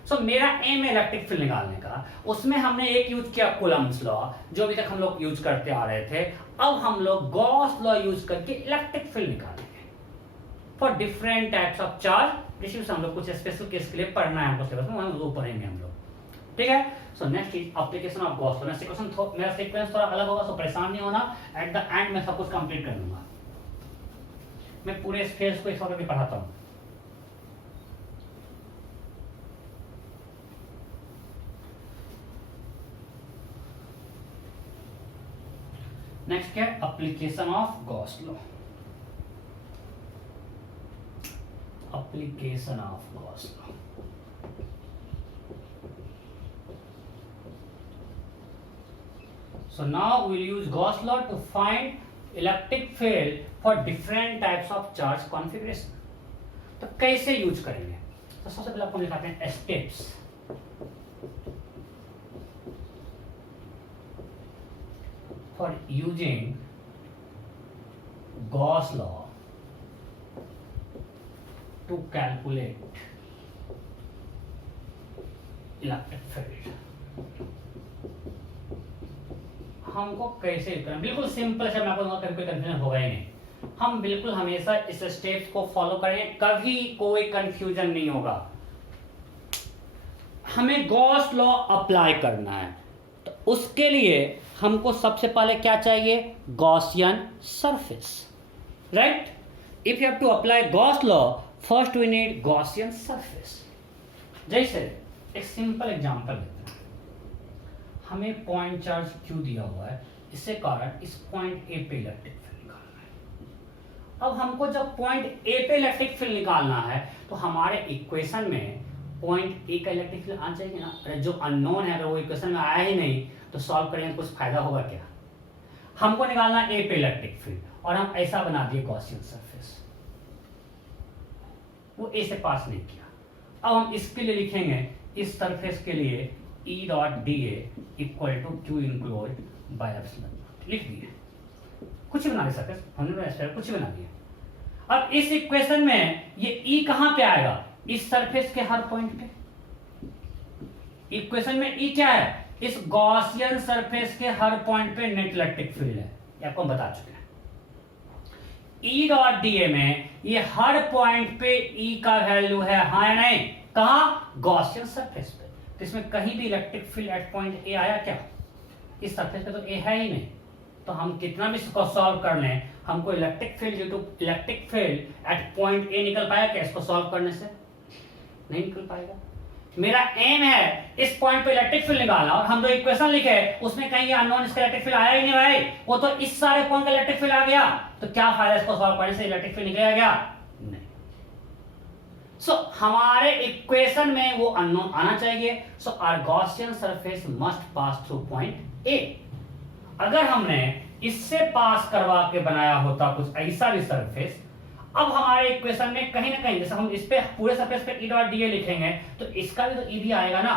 सो मेरा एम है इलेक्ट्रिक फील्ड निकालने का। उसमें हमने एक यूज किया कूलम्ब्स लॉ, जो अभी तक हम लोग यूज करते आ रहे थे। अब हम लोग गॉस लॉ यूज करके इलेक्ट्रिक फील्ड निकालेंगे for different types of charge. इसी से हम लोग कुछ स्पेशल केस के लिए पढ़ना है हमको सिलेबस में, वो पढ़ेंगे हम लोग। ठीक है, so next is application of Gauss law. Next question मेरा सीक्वेंस थोड़ा अलग होगा, सो परेशान नहीं होना। एट द एंड मैं सब कुछ कंप्लीट कर दूंगा। मैं पूरे इस फेज को इस वक्त भी पढ़ाता हूँ। नेक्स्ट क्या है? Application of Gauss law. Application of Gauss law. So now we'll use Gauss law to find electric field for different types of charge configuration. तो कैसे यूज करेंगे? तो सबसे पहले आपको दिखाते हैं steps. For using Gauss law to calculate electric field, हमको कैसे करना? बिल्कुल सिंपल है, मैं आपको कोई कंफ्यूजन होगा ही नहीं। हम बिल्कुल हमेशा इस स्टेप्स को फॉलो करेंगे, कभी कोई कंफ्यूजन नहीं होगा। हमें गॉस लॉ अप्लाई करना है, तो उसके लिए हमको सबसे पहले क्या चाहिए? Gaussian surface, right. If you have to apply Gauss law, first we need Gaussian surface. जैसे एक सिंपल एग्जांपल लेते हैं। हमें पॉइंट चार्ज क्यू दिया हुआ है, इससे कारण इस पॉइंट ए पे इलेक्ट्रिक फील्ड निकालना है। अब हमको जब पॉइंट ए पे इलेक्ट्रिक फील्ड निकालना है, तो हमारे इक्वेशन में पॉइंट ए का इलेक्ट्रिक फील्ड आना चाहिए ना। अरे जो अननोन है, अगर वो इक्वेशन में आया ही नहीं, तो सॉल्व करेंगे तो कुछ फायदा होगा क्या? हमको निकालना ए पे इलेक्ट्रिक फील्ड और हम ऐसा बना दिए गॉसियन सरफेस, वो ए से पास नहीं किया। अब हम इसके लिए लिखेंगे, इस सरफेस के लिए E dot D equal to Q enclose by epsilon, लिख दिए। कुछ भी बना दिया सरफेस, हमने कुछ भी बना दिया। अब इस इक्वेशन में ये ई कहां पे आएगा? इस सरफेस के हर पॉइंट पे। इक्वेशन में ई क्या है? इस गॉसियन सरफेस के हर पॉइंट पे नेट इलेक्ट्रिक फील्ड है, ये आपको हम बता चुके हैं। ई डॉट डी में ये हर पॉइंट पे ई का वैल्यू है, हाँ या नहीं? कहा? गॉसियन सरफेस पे। तो इसमें कहीं भी इलेक्ट्रिक फील्ड एट पॉइंट ए आया क्या? इस सरफेस पे तो ए है ही नहीं, तो हम कितना भी इसको सॉल्व कर लें, हमको electric field due to electric field at point A निकल पाएगा क्या? इसको सॉल्व करने से नहीं निकल पाएगा। मेरा एम है इस पॉइंट पे इलेक्ट्रिक फील्ड निकालना, और हम जो इक्वेशन लिखे उसमें कहीं अननोन इसका इलेक्ट्रिक फील्ड आया ही नहीं भाई, वो तो इस सारे पॉइंट का इलेक्ट्रिक फील्ड आ गया, तो क्या फायदा इसको सॉल्व करने से? इलेक्ट्रिक फील्ड निकलेगा क्या? नहीं। सो हमारे इक्वेशन में वो अननोन आना चाहिए। So our Gaussian surface must pass through point A. अगर हमने इससे पास करवा के बनाया होता कुछ ऐसा भी सरफेस, अब हमारे इक्वेशन में कहीं ना कहीं, जैसे हम इस पे पूरे सरफेस पे ई डॉट डी लिखेंगे तो इसका भी तो ई भी आएगा ना,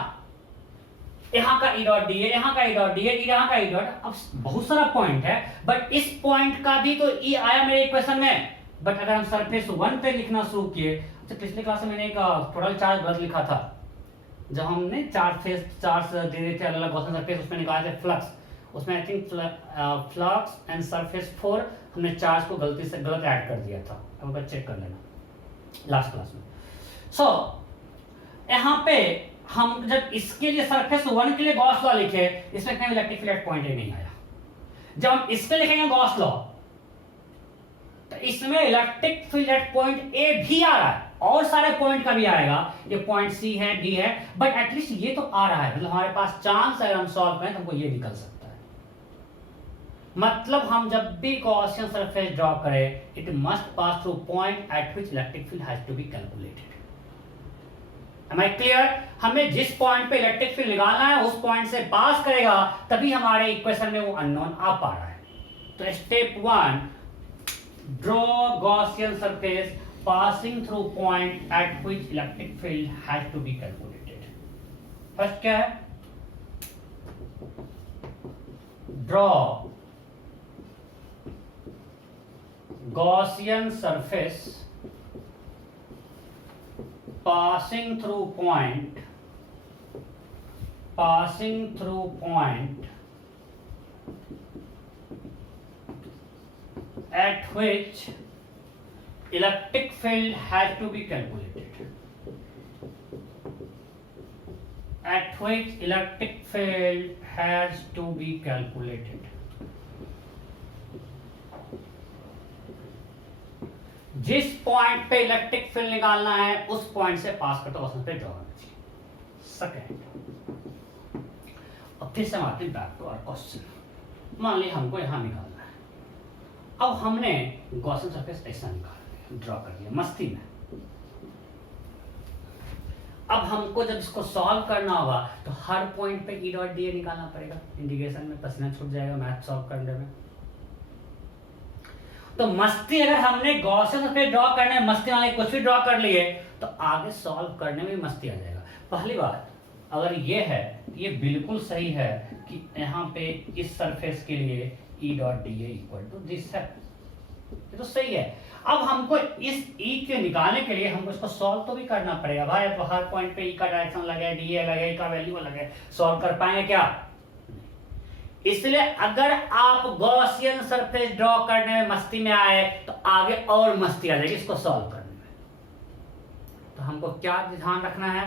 यहाँ का ई डॉट डी यहाँ का ई डॉट डी यहाँ का ई डॉट, अब बहुत सारा पॉइंट है, बट इस पॉइंट का भी तो ई आया मेरे इक्वेशन में। बट अगर हम सरफेस 1 पे लिखना शुरू किए, तो पिछले क्लास में मैंने एक टोटल चार्ज गलत लिखा था, जब हमने चार्ज दे रहे थे अलग अलग गॉसियन सरफेस, उसमें निकाले थे फ्लक्स, उसमें I think flux and surface 4 हमने चार्ज को गलती से गलत ऐड कर दिया था, अब चेक कर लेना लास्ट क्लास में। सो यहाँ पे हम जब इसके लिए सरफेस 1 के लिए गॉस लॉ लिखे, इसमें कहीं इलेक्ट्रिक फील्ड पॉइंट ए नहीं आया। जब हम इसके लिखेंगे गॉस लॉ, तो इसमें इलेक्ट्रिक फील्ड एट पॉइंट ए भी आ रहा है, और सारे पॉइंट का भी आएगा, ये पॉइंट सी है, डी है, बट एटलीस्ट ये तो आ रहा है, मतलब हमारे पास चांस है, अगर हम सॉल्व करें तो हमको ये निकल सकता है। मतलब हम जब भी गॉसियन सरफेस ड्रॉ करें, it must pass through point at which electric field has to be calculated. Am I clear? हमें जिस पॉइंट पे इलेक्ट्रिक फील्ड निकालना है उस पॉइंट से पास करेगा, तभी हमारे इक्वेशन में वो अननोन आ पा रहा है। तो step 1, draw Gaussian surface passing through point at which electric field has to be calculated. First क्या है? Draw Gaussian surface passing through point at which electric field has to be calculated. At which electric field has to be calculated. जिस point पे electric field निकालना है उस point से पास करते Gaussian पे ड्रॉ करना चाहिए। सेकंड, अब फिर से हम आते हैं बैक टू आवर क्वेश्चन। मान लीजिए हमको यहां निकालना है, अब हमने गॉसियन सरफेस ऐसा निकाल ड्रॉ कर दिया मस्ती में। अब हमको जब इसको सॉल्व करना होगा तो हर पॉइंट पे ई डॉट डी निकालना पड़ेगा, इंटीग्रेशन में पसीना छूट जाएगा मैथ सॉल्व करने में। तो मस्ती अगर हमने गॉसियन सरफेस ड्रॉ करने में मस्ती वाले कुछ भी ड्रॉ कर लिए तो आगे सॉल्व करने में मस्ती आ जाएगा। पहली बात, अगर ये है, ये बिल्कुल सही है कि यहाँ पे इस सरफेस के लिए E dot D equal to this है, ये तो सही है। अब हमको इस ई के निकालने के लिए हमको इसको सॉल्व तो भी करना पड़ेगा भाई, तो हर पॉइंट पे ई का डायरेक्शन लगे, डी लगे, ई का वैल्यू लगे, सॉल्व कर पाएंगे क्या? इसलिए अगर आप गॉसियन सरफेस ड्रॉ करने में मस्ती में आए तो आगे और मस्ती आ जाएगी इसको सॉल्व करने में। तो हमको क्या ध्यान रखना है?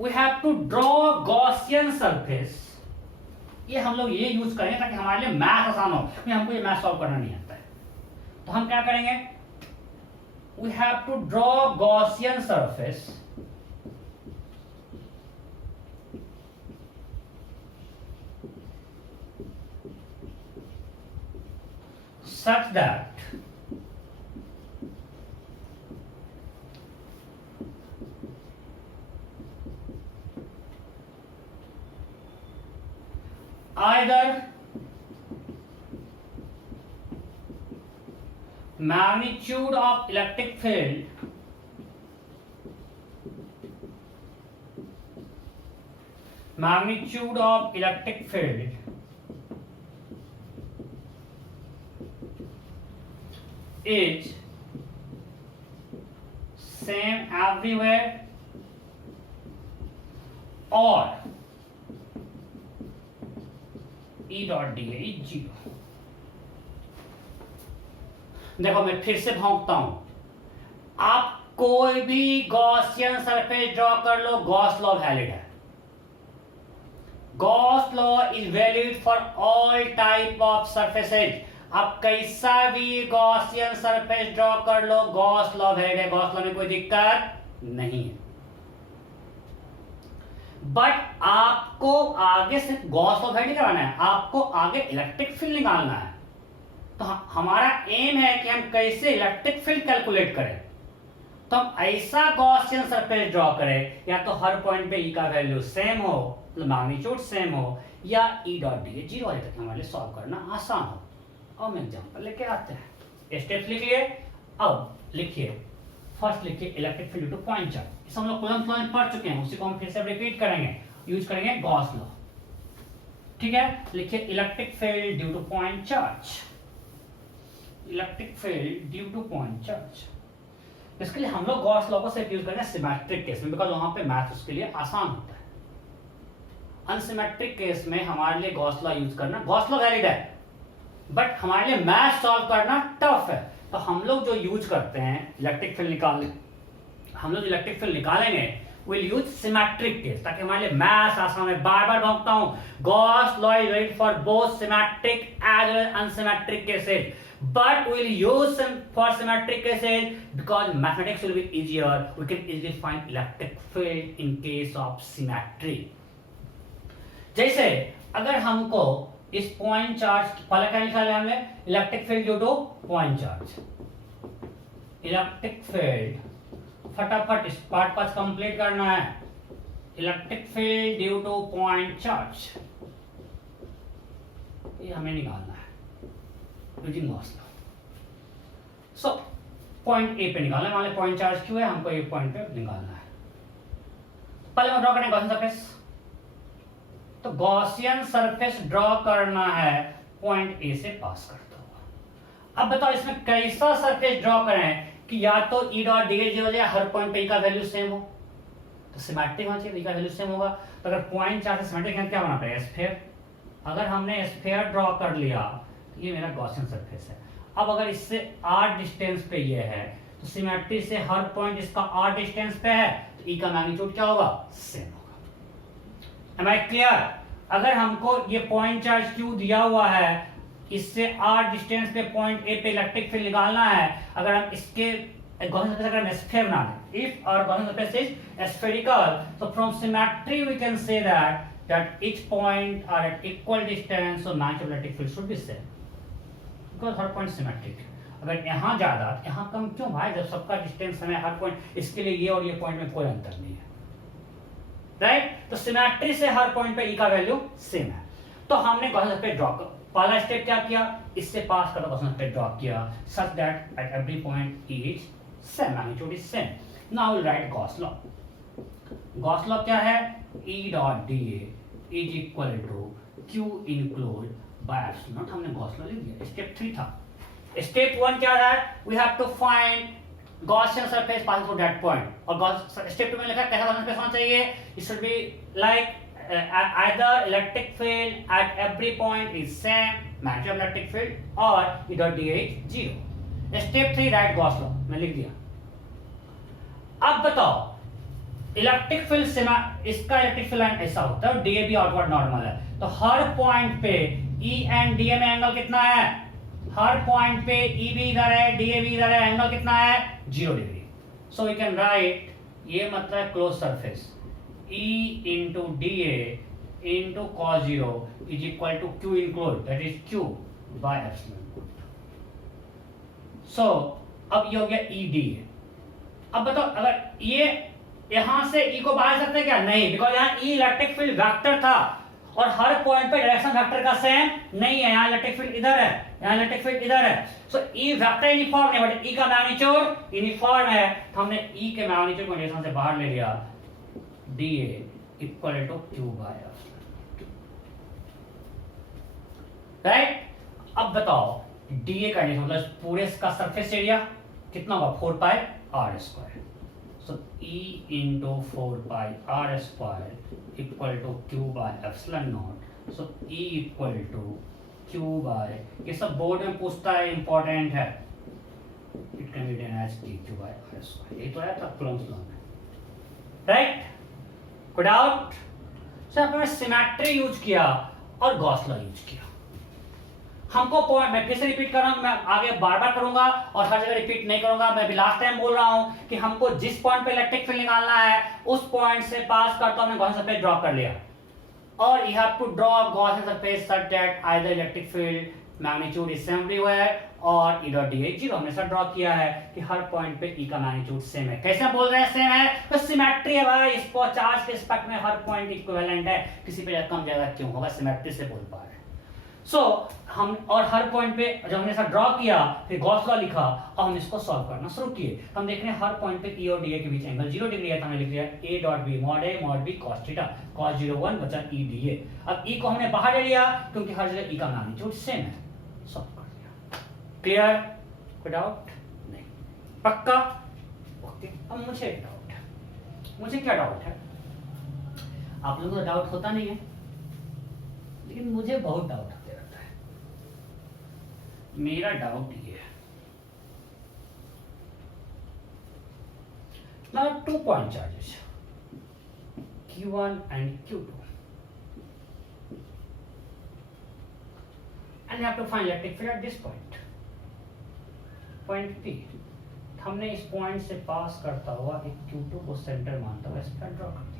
We have to draw Gaussian surface. ये हम लोग ये यूज करेंगे ताकि हमारे लिए मैथ आसान हो, क्योंकि हमको ये मैथ सॉल्व करना नहीं आता है। तो हम क्या करेंगे? We have to draw Gaussian surface such that either magnitude of electric field is same everywhere or E dot d a is 0। देखो मैं फिर से भौंकता हूं, आप कोई भी गॉसियन सरफेस ड्रॉ कर लो, गॉस लॉ वैलिड है। Gauss law is valid for all type of surfaces. आप कैसा भी गॉसियन सरफेस ड्रॉ कर लो, गॉस लॉ वैलिड है, गॉस लॉ में कोई दिक्कत नहीं है। बट आपको आगे से गॉस लॉ वैलिड कराना है, आपको आगे इलेक्ट्रिक फील्ड निकालना है। तो हमारा एम है कि हम कैसे इलेक्ट्रिक फील्ड कैलकुलेट करें। तो हम ऐसा गॉसियन सरफेस ड्रॉ करें, या तो हर पॉइंट पे ई का वैल्यू सेम हो, मैग्नीट्यूड सेम हो, या ई डॉट डी ए 0 वाले तक हमारे लिए सॉल्व करना आसान हो। अब हम एग्जांपल लेके आते हैं, स्टेप्स लिख लिए। अब लिखिए, फर्स्ट लिखिए electric field due two point charge. इस हम लोग कॉलम फ्लो में पढ़ चुके हैं, उसी को हम फिर से रिपीट करेंगे, यूज करेंगे गॉस लॉ। ठीक है, लिखिए electric field due two point charge. Electric field due two point charge, इसके लिए हम लोग गॉस लॉ को सिर्फ यूज करेंगे सिमेट्रिक केस में, बिकॉज वहां पे मैथ उसके लिए आसान होता है। अनसिमेट्रिक केस में हमारे लिए गॉस लॉ यूज करना, गॉस लॉ वैलिड है बट हमारे लिए मैथ सॉल्व करना टफ है। तो हम लोग जो यूज करते हैं इलेक्ट्रिक फील्ड निकालने, हम लोग इलेक्ट्रिक फील्ड निकालेंगे विल यूज सिमेट्रिक केस, ताकि हमारे लिए मैथ आसान है। बार बार बोलता हूं, Gauss law is valid for both symmetric as well as unsymmetric cases, but we'll use for symmetric cases because mathematics will be easier. We can easily find electric field in case of symmetry. जैसे अगर हमको इस point charge पहले क्या निकाला हमने, electric field due two point charge. Electric field फटाफट इस पार्ट पास कंप्लीट करना है। Electric field due two point charge ये हमें निकालना है using Gauss law. So point A पे निकालना है, हमारे पॉइंट चार्ज क्यों है, हमको एक पॉइंट पे निकालना है। पहले हम ड्रॉ करेंगे गॉसियन सरफेस। तो गॉसियन सरफेस ड्रॉ करना है पॉइंट ए से पास करता हुआ। अब बताओ इसमें कैसा सरफेस ड्रॉ करें कि या तो ई डॉट डी ए 0 हो जाए, हर पॉइंट पे ई का वैल्यू सेम हो, तो सिमेट्रिक होना चाहिए, ई का वैल्यू सेम होगा। तो अगर पॉइंट चार्ज से सिमेट्रिक है क्या होना पड़ेगा, स्फीयर। अगर हमने स्फीयर ड्रॉ कर लिया, ये मेरा गॉसियन सरफेस है। अब अगर इससे r डिस्टेंस पे ये है, तो सिमेट्री से हर पॉइंट इसका r डिस्टेंस पे है, तो e का मैग्नीट्यूड क्या होगा, सेम होगा। Am I clear? अगर हमको ये पॉइंट चार्ज q दिया हुआ है, इससे r डिस्टेंस पे पॉइंट a पे इलेक्ट्रिक फील्ड निकालना है, अगर हम इसके गॉसियन सरफेस अगर स्फीयर बना लें, if our Gaussian surface is spherical, so from symmetry we can say that each point are at equal distance, so magnitude electric field should be same. Her point symmetric. अगर यहाँ ज्यादा यहाँ कम क्यों भाई, जब सबका डिस्टेंस हमें हर पॉइंट, इसके लिए ये और ये पॉइंट में कोई अंतर नहीं है, राइट। तो सिमेट्री से हर पॉइंट पे ई का वैल्यू सेम है। तो हमने गॉसियन सरफेस ड्रॉ कर, पहला स्टेप क्या किया, इससे पास कर गॉसियन सरफेस ड्रॉ किया such that at every point E is same, magnitude is same. Now will write Gauss law. Gauss law क्या है, E dot D A is equal to Q include by epsilon. हमने Gauss law लिख दिया। Step 3 था। Step 1 क्या रहा है, we have to find Gaussian surface passing through that point. और स्टेप 2 में लिखा कैसा गॉसियन सरफेस होना चाहिए, it should be like either electric field at every point is same, magnitude of electric field, or E dot d a is 0. Step 3 right Gauss law मैं लिख दिया। अब बताओ इलेक्ट्रिक फील्ड से इसका इलेक्ट्रिक फील्ड लाइन ऐसा होता है, डीए भी आउटवर्ड नॉर्मल है, तो हर पॉइंट पे ई एंड डीए में एंगल कितना है, हर पॉइंट पे ई भी इधर है डीए भी इधर है, एंगल कितना है 0 degree. So we can write, ये मतलब है close surface E into dA into cos 0 is equal to Q include, that is Q by epsilon. So अब ये हो गया E dA। अब बताओ अगर ये यहां से E को बाहर सकते हैं क्या, नहीं, बिकॉज यहाँ E इलेक्ट्रिक फील्ड वेक्टर था और हर पॉइंट पे डायरेक्शन वेक्टर का सेम नहीं है। यहाँ इलेक्ट्रिक फील्ड इधर है, यहाँ इलेक्ट्रिक फील्ड इधर है। सो ई वेक्टर यूनिफॉर्म है बट ई का मैग्नीट्यूड यूनिफॉर्म है, तो हमने ई के मैग्नीट्यूड को डायरेक्शन से बाहर ले लिया, dA equal to q by f, right. अब बताओ dA का मतलब पूरे का सरफेस एरिया कितना होगा, 4 pi r square. So E into 4 pi r square equal to q by epsilon naught. So E equal to q by, ये सब बोर्ड में पूछता है, इंपॉर्टेंट है, it can be written as dq by r square. ये तो आया था कूलम्ब्स लॉ में, राइट। कोई डाउट? सर आपने सिमेट्री यूज किया और गॉस लॉ यूज किया। हमको पॉइंट, मैं फिर से रिपीट कर रहा हूं, मैं आगे बार बार करूंगा और हर जगह रिपीट नहीं करूंगा। मैं भी लास्ट टाइम बोल रहा हूं कि हमको जिस पॉइंट पे इलेक्ट्रिक फील्ड निकालना है उस पॉइंट से पास करता हूं, गॉसियन सरफेस ड्रॉ कर लिया, और you have to draw Gaussian surface such that either electric field magnitude is same everywhere और ई डॉट डी जीरो। हमने सर ड्रॉ किया है कि हर पॉइंट पे ई का मैग्नीट्यूड सेम है। कैसे बोल रहे हैं सेम है? तो सिमेट्री है भाई, इस चार्ज के रिस्पेक्ट में हर पॉइंट इक्विवेलेंट है, किसी पे कम ज्यादा क्यों होगा, सिमेट्री से बोल पा रहे हैं। सो हम और हर पॉइंट पे जब हमने ऐसा ड्रॉ किया, फिर गॉस लॉ लिखा और हम इसको सॉल्व करना शुरू किए। हम देख रहे हैं हर पॉइंट पे ई और डी के बीच एंगल 0 डिग्री है, तो हमने लिख दिया a dot b mod a mod b cos theta, cos 0 1 बचा e dA। अब e को हमने बाहर ले लिया क्योंकि हर जगह e का मैग्नीट्यूड सेम है, सॉल्व कर दिया। क्लियर? कोई डाउट नहीं? पक्का? ओके। अब मुझे एक डाउट है, मुझे क्या डाउट है, आप लोगों को डाउट होता नहीं है लेकिन मुझे बहुत डाउट होते रहता है। मेरा डाउट ये है, now 2 point charges q1 and q2 and you have to find electric field at this point P। हमने इस पॉइंट से पास करता हुआ एक q2 को सेंटर मानता हुआ इस पर ड्रॉ कर दिया।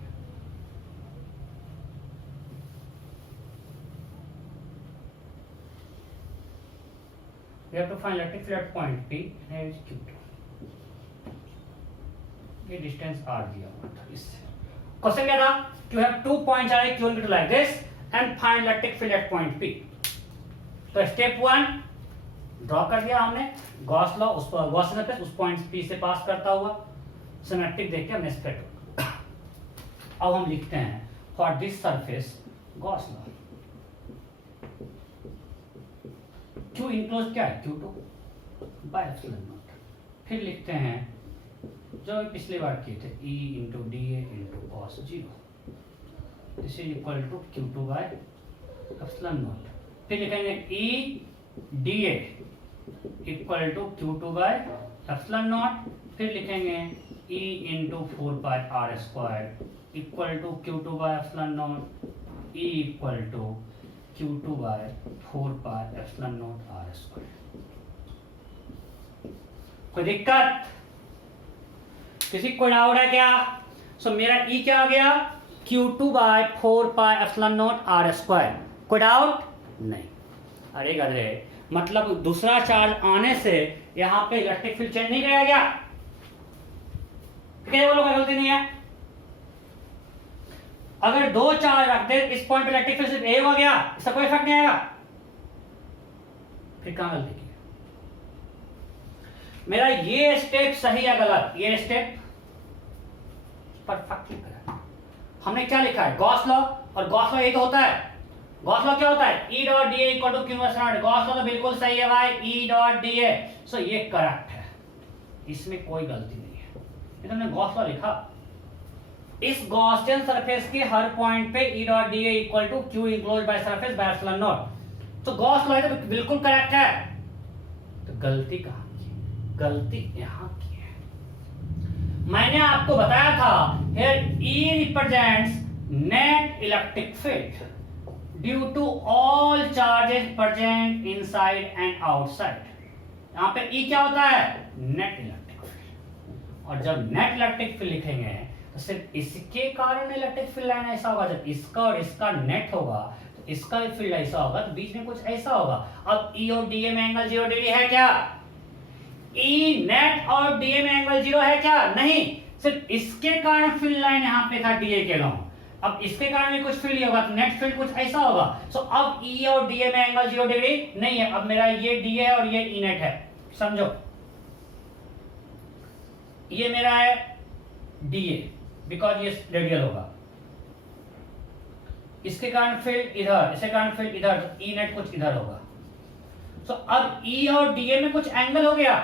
We have to find electric field at point P, here is q2। ये डिस्टेंस r दिया हुआ था इससे। क्वेश्चन क्या था? You have 2 points are q and q2 like this and find electric field at point P। तो step 1 draw कर दिया हमने, गॉस लॉ उस पर गॉस सरफेस उस पॉइंट P से पास करता हुआ, सिमेट्रिक देख के हमने स्प्लिट। अब हम लिखते हैं for this surface Gauss law, Q enclose क्या है, q2 बाय एप्सिलॉन नॉट। फिर लिखते हैं जो पिछली बार किए थे E into D A into cos 0, this is equal to q2 by epsilon naught. फिर लिखेंगे E D A equal to q2 by epsilon naught. फिर लिखेंगे E into 4 pi r square equal to q2 by epsilon naught, E equal to q2 by 4 pi epsilon naught r square. कोई दिक्कत? किसी को doubt है क्या? सो मेरा E क्या आ गया, q2 by 4 pi epsilon naught r square. कोई डाउट नहीं? अरे गधे, मतलब दूसरा चार्ज आने से यहाँ पे इलेक्ट्रिक फील्ड चेंज नहीं करेगा क्या? क्या बोलो, कोई गलती नहीं है। अगर 2 चार्ज रख दे इस पॉइंट पे इलेक्ट्रिक फील्ड सिर्फ ए हो गया, इसका कोई इफेक्ट नहीं आएगा। फिर कहां गलती की? मेरा ये स्टेप सही है गलत? ये स्टेप परफेक्टली करेक्ट। हमने क्या लिखा है, गॉस लॉ, और गॉस लॉ ये तो होता है, गॉस लॉ क्या होता है, E dot D equal to q naught. Gauss law तो बिल्कुल सही है भाई, E dot D A. So ये करेक्ट है, इसमें कोई गलती नहीं है। ये तो हमने गॉस लॉ लिखा, इस गॉसियन सरफेस के हर पॉइंट पे E dot D equal to q enclosed by surface by epsilon naught. तो गॉस लॉ तो बिल्कुल करेक्ट है। तो गलती कहां की? गलती यहां की है। मैंने आपको बताया था here E represents net electric field due to all charges present inside and outside। यहां पे E क्या होता है, नेट इलेक्ट्रिक फील्ड। और जब नेट इलेक्ट्रिक फील्ड लिखेंगे तो सिर्फ इसके कारण इलेक्ट्रिक फील्ड लाइन ऐसा होगा, जब इसका और इसका नेट होगा तो इसका भी फील्ड ऐसा होगा, तो बीच में कुछ ऐसा होगा। अब E और DA में एंगल 0 डिग्री है क्या? E नेट और DA में एंगल 0 है क्या? नहीं, सिर्फ इसके कारण फील्ड लाइन यहाँ पे था DA के लॉन्ग, अब इसके कारण भी कुछ फील्ड होगा तो नेट फील्ड कुछ ऐसा होगा। सो अब ई और डीए में एंगल 0 डिग्री नहीं है। अब मेरा ये डी है और ये ई नेट है, समझो ये मेरा है डीए बिकॉज ये रेडियल होगा, इसके कारण फील्ड इधर, इसके कारण फील्ड इधर, तो ई नेट कुछ इधर होगा। सो अब ई और डीए में कुछ एंगल हो गया,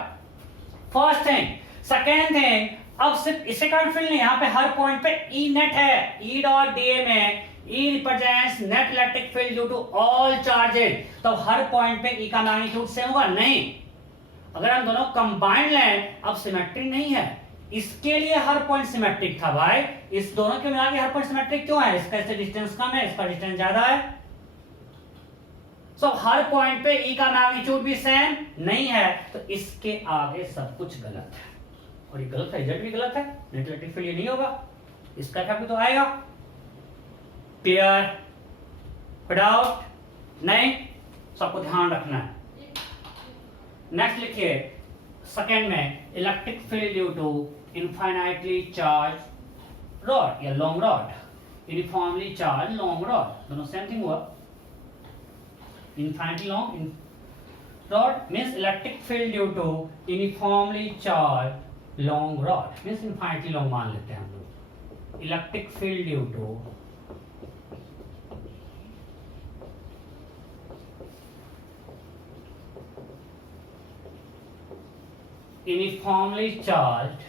फर्स्ट थिंग। सेकेंड थिंग, अब सिर्फ इसके कारण फील्ड नहीं, यहाँ पे हर पॉइंट पे ई नेट है। ई डॉट डीए में E represents net electric field due to all charges. तो हर पॉइंट पे ई का मैग्नीट्यूड सेम होगा नहीं। अगर हम दोनों कंबाइंड लें, अब सिमेट्री नहीं है, इसके लिए हर पॉइंट सिमेट्रिक था भाई, इस दोनों के मिला के हर पॉइंट सिमेट्रिक क्यों है? इसका इससे डिस्टेंस कम है, इसका डिस्टेंस ज्यादा है। सो हर पॉइंट पे ई का मैग्नीट्यूड भी सेम नहीं है, तो इसके आगे सब कुछ गलत है, और ये गलत है, रिजल्ट भी गलत है, नेट इलेक्ट्रिक फील्ड ये नहीं होगा, इसका इफेक्ट भी तो आएगा। क्लियर? डाउट नहीं? सबको ध्यान रखना है। नेक्स्ट लिखिए सेकेंड में, electric field due to infinitely charge rod या long rod, uniformly charge long rod, दोनों सेम थिंग हुआ। Infinitely long rod means electric field due to uniformly charge long rod, means infinitely long मान लेते हैं हम लोग। Electric field due to uniformly charged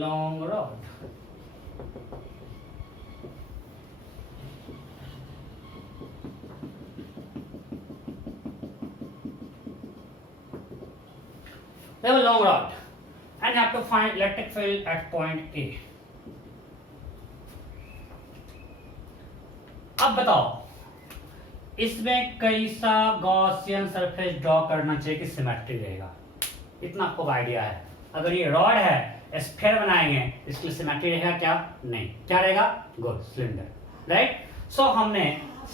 long rod. They have a long rod and you have to find electric field at point A. अब बताओ इसमें कैसा Gaussian surface draw करना चाहिए कि सिमेट्री रहेगा, इतना आपको आइडिया है। अगर ये रॉड है, स्फीयर बनाएंगे, इसके लिए सिमेट्री रहेगा क्या? नहीं। क्या रहेगा? Good, cylinder, right. सो हमने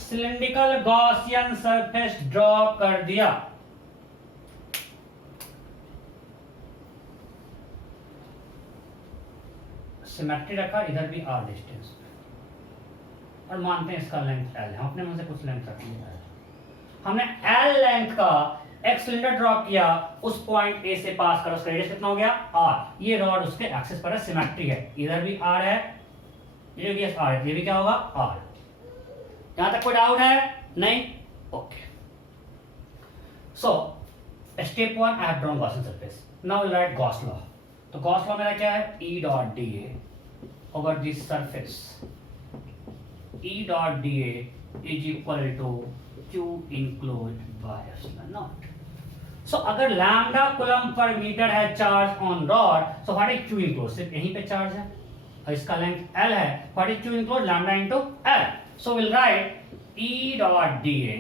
सिलिंड्रिकल गॉसियन सरफेस ड्रॉ कर दिया। सिमेट्री रखा, इधर भी आर डिस्टेंस, और मानते हैं इसका लेंथ एल है, हम अपने मन से कुछ लेंथ रख लिया है। हमने एल लेंथ का एक सिलेंडर ड्रॉ किया, उस पॉइंट ए से पास करो, उसका रेडियस कितना हो गया? आर। ये रॉड उसके एक्सिस पर है, सिमेट्री है, इधर भी आर है, ये रेडियस आर है, ये भी क्या होगा? आर। यहां तक कोई डाउट है? नहीं? Okay. So step 1 I have drawn Gaussian surface, now will write Gauss law. तो गॉस लॉ मेरा क्या है? E dot D A over this surface, E dot dA is equal to Q enclosed by epsilon naught. So अगर lambda coulomb पर metre है charge on rod, so what is Q enclosed? सिर्फ यहीं पे charge है और इसका length L है, what is Q enclosed? Lambda into L. So we'll write E dot dA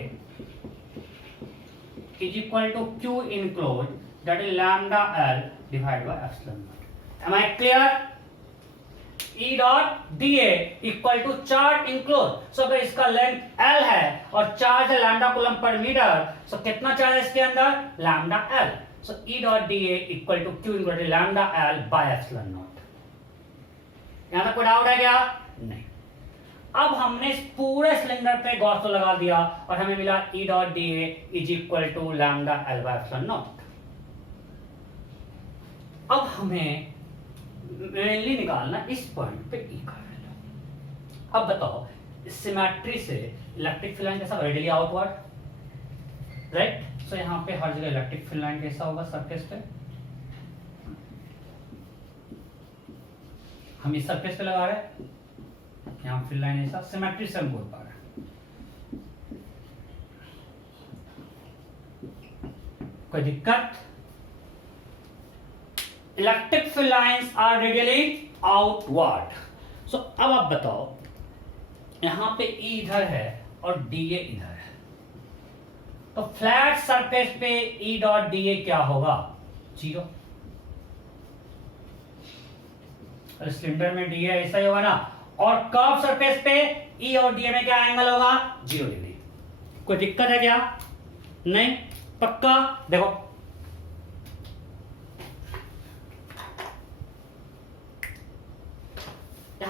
is equal to Q enclosed, that is lambda L divided by epsilon naught. Am I clear? E dot dA equal to charge enclose. So अगर इसका length L है और चार्ज है lambda coulomb पर metre, so कितना charge है इसके अंदर? Lambda L. So E dot dA equal to Q equal to lambda L by epsilon naught. यहां तक कोई डाउट है क्या? नहीं। अब हमने इस पूरे सिलेंडर पे गॉस लॉ लगा दिया और हमें मिला E dot dA is equal to lambda L by epsilon naught. अब हमें मेनली निकालना इस पॉइंट पे ई का वैल्यू। अब बताओ सिमेट्री से इलेक्ट्रिक फील्ड लाइन कैसा? Radially outward, right. सो यहाँ पे हर जगह इलेक्ट्रिक फील्ड लाइन कैसा होगा? सरफेस पे, हम इस सरफेस पे लगा रहे हैं, यहाँ फील्ड लाइन ऐसा, सिमेट्री से हम बोल पा रहे हैं। कोई दिक्कत? Electric field lines are radially outward. So अब आप बताओ यहां पे E इधर है और DA इधर है, तो फ्लैट सरफेस पे E डॉट DA क्या होगा? 0। सिलेंडर में DA ऐसा ही होगा ना, और कर्व सरफेस पे E और DA में क्या एंगल होगा? 0 डिग्री। कोई दिक्कत है क्या? नहीं? पक्का? देखो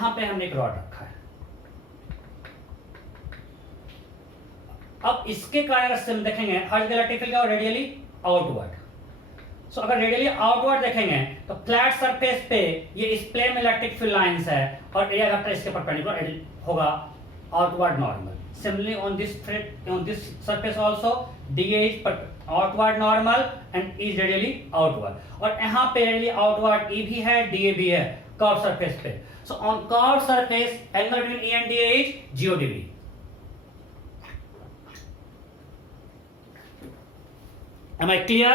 यहां पे हमने एक रॉड रखा है। अब इसके कारण अगर सिम देखेंगे हर जगह इलेक्ट्रिक फील्ड क्या रेडियली आउटवर्ड। सो अगर रेडियली आउटवर्ड देखेंगे तो फ्लैट सरफेस पे ये इस प्लेन में इलेक्ट्रिक फील्ड लाइंस है और एरिया वेक्टर इसके परपेंडिकुलर होगा outward normal. Similarly on this surface also dA is outward normal and is radially outward, और यहाँ पे radially outward E भी है dA भी है curved surface पे। So on curved surface angle between E and dA is 0 degree। Am I clear?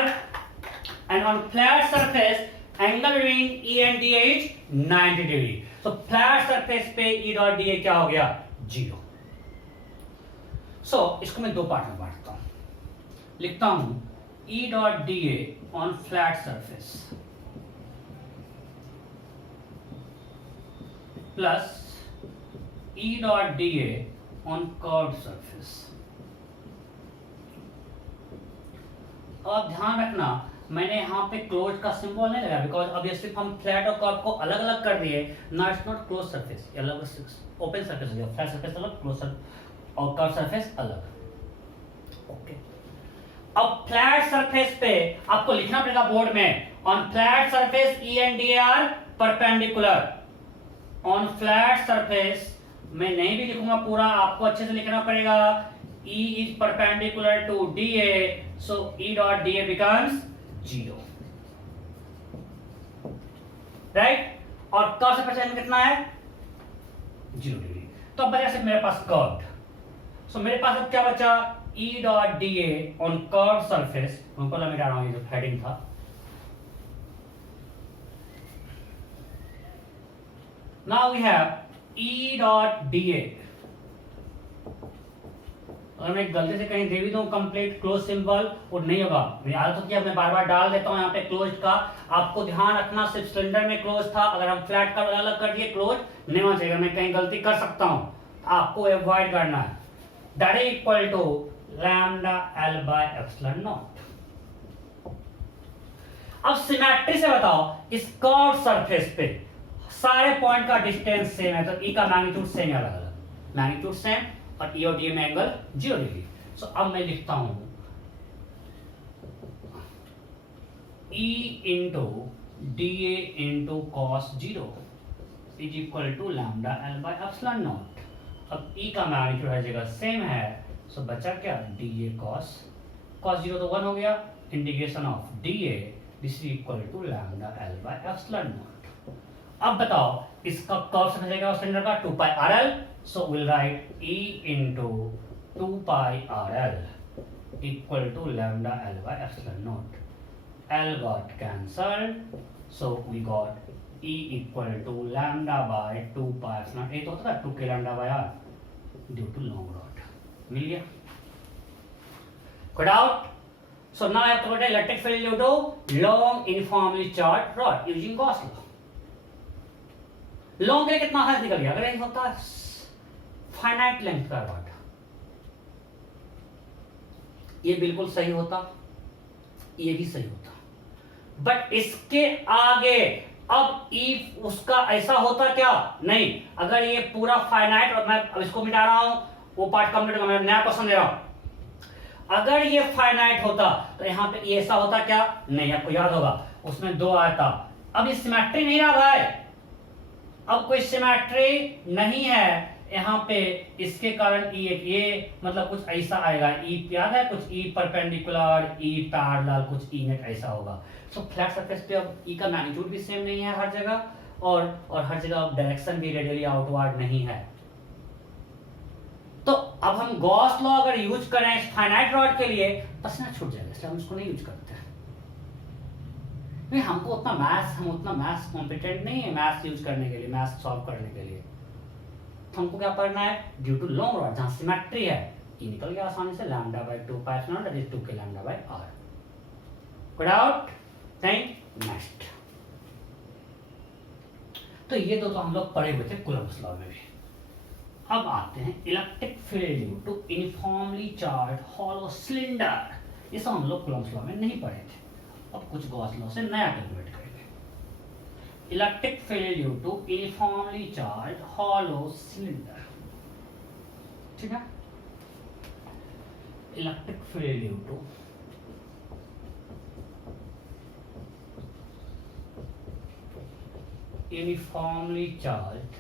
And on flat surface angle between E and dA is 90 degree। So flat surface पे E dot dA क्या हो गया 0। इसको मैं दो part में बांटता हूं, लिखता हूं E dot D A on flat surface plus E dot D A on curved surface. अब ध्यान रखना मैंने यहाँ पे क्लोज का सिंबल नहीं लगाया बिकॉज अब ये सिर्फ हम फ्लैट और कर्व को अलग अलग कर दिए ना, इट्स नॉट क्लोज सरफेस, अलग ओपन सरफेस हो गया, फ्लैट सरफेस अलग क्लोज और कर्व सरफेस अलग। ओके अब फ्लैट सरफेस पे आपको लिखना पड़ेगा बोर्ड में on flat surface E and D are perpendicular. On flat surface मैं नहीं भी लिखूंगा पूरा, आपको अच्छे से लिखना पड़ेगा E is perpendicular to DA, सो E dot DA becomes 0, right. और कर्व सरफेस कितना है 0 डिग्री। तो अब बचा सिर्फ मेरे पास कर्व। सो मेरे पास अब क्या बचा E dot D A on curve surface, उनको मैं मिटा रहा हूं, ये जो हेडिंग था। Now we have E dot D A. अगर मैं गलती से कहीं दे भी दूं कंप्लीट क्लोज सिंबल और नहीं होगा, मेरी आदत होती है मैं बार बार डाल देता हूं यहाँ पे क्लोज का। आपको ध्यान रखना सिर्फ सिलेंडर में क्लोज था, अगर हम फ्लैट का अलग कर दिए क्लोज नहीं होना चाहिए। मैं कहीं गलती कर सकता हूं, आपको अवॉइड करना है। That is equal to lambda L by epsilon naught। अब सिमेट्री से बताओ इस कर्व सरफेस पे सारे पॉइंट का डिस्टेंस सेम है तो E का मैग्नीट्यूड सेम है, अलग अलग मैग्नीट्यूड सेम और E और D में एंगल 0 डिग्री। सो अब मैं लिखता हूं E into DA into cos 0 is equal to lambda L by epsilon naught। अब E का मैग्नीट्यूड हर जगह सेम है, सो बचा क्या DA cos 0 तो 1 हो गया, integration of DA this is equal to lambda L by epsilon naught। अब बताओ इसका कर्व से बचेगा सिलेंडर का 2 pi RL, so will write E into 2 pi RL equal to lambda L by epsilon naught। L got cancelled, so we got E equal to lambda by 2 pi epsilon, ये तो होता था 2k lambda by R due to long rod. मिल गया, good out. So now I have to get electric field due to long uniformly charged rod using Gauss law. Long के लिए कितना आसान निकल गया, अगर ये होता फाइनाइट लेंथ का रॉड ये बिल्कुल सही होता, ये भी सही होता, बट इसके आगे अब E उसका ऐसा होता क्या नहीं। अगर ये पूरा फाइनाइट और मैं अब इसको मिटा रहा हूं, वो पार्ट कंप्लीट होगा, मैं नया क्वेश्चन दे रहा हूं। अगर ये फाइनाइट होता तो यहां पे ये ऐसा होता क्या नहीं, आपको याद होगा उसमें 2 आया था। अब ये सिमेट्री नहीं रहा भाई, अब कोई सिमेट्री नहीं है यहाँ पे, इसके कारण ये मतलब कुछ ऐसा आएगा, E याद है कुछ E परपेंडिकुलर E पैरेलल कुछ E नेट ऐसा होगा। सो फ्लैट सरफेस पे अब E का मैग्नीट्यूड भी सेम नहीं है हर जगह, और हर जगह डायरेक्शन भी रेडियली आउटवर्ड नहीं है। तो अब हम गॉस लॉ अगर यूज करें इस फाइनाइट रॉड के लिए पसीना छूट जाएगा, इसलिए हम इसको नहीं यूज करते हैं। नहीं हमको हम उतना मैथ्स कॉम्पिटेंट नहीं है मैथ्स यूज करने के लिए, मैथ्स सॉल्व करने के लिए। तो हमको क्या करना है, ड्यू टू लॉन्ग रॉड जहां सिमेट्री है E निकल गया आसानी से lambda by 2 pi epsilon that is 2k lambda by R। Good out. Think next. तो ये दो तो हम लोग पढ़े हुए थे कूलम्ब्स लॉ में भी। अब आते हैं electric field due to uniformly charged hollow cylinder, ये सब हम लोग कूलम्ब्स लॉ में नहीं पढ़े थे। अब कुछ गॉस लॉ से नया कैलकुलेट करेंगे। Electric field due to uniformly charge hollow cylinder, ठीक है, electric field due to uniformly charged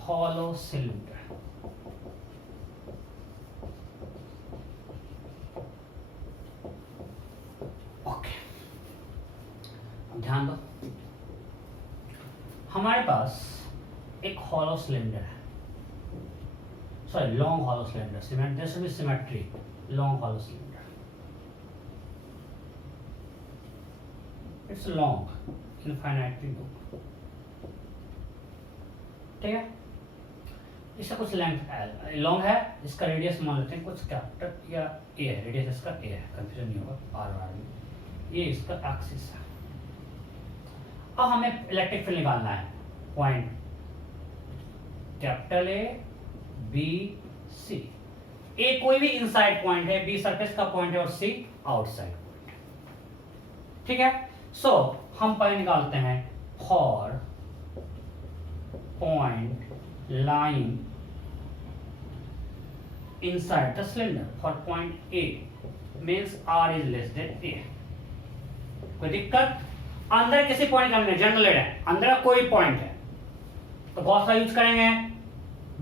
hollow cylinder. Okay, अब ध्यान दो, हमारे पास एक हॉलो सिलेंडर है, sorry long hollow cylinder, cement there should be symmetry, long hollow cylinder, it's long, infinitely long, ठीक है, इसका कुछ लेंथ लॉन्ग है, इसका रेडियस मान लेते हैं कुछ कैपिटल या ए है, रेडियस इसका ए है, कंफ्यूजन नहीं होगा आर आर में, ये इसका एक्सिस है। अब हमें इलेक्ट्रिक फील्ड निकालना है, point capital A B C, A कोई भी इनसाइड पॉइंट है, बी सरफेस का पॉइंट है और सी आउटसाइड पॉइंट है, ठीक है। सो हम पॉइंट निकालते हैं for point line inside the cylinder, for point A means R is less than A, कोई दिक्कत, अंदर किसी पॉइंट का हमने जनरल है, अंदर कोई पॉइंट है तो गॉस लॉ यूज करेंगे,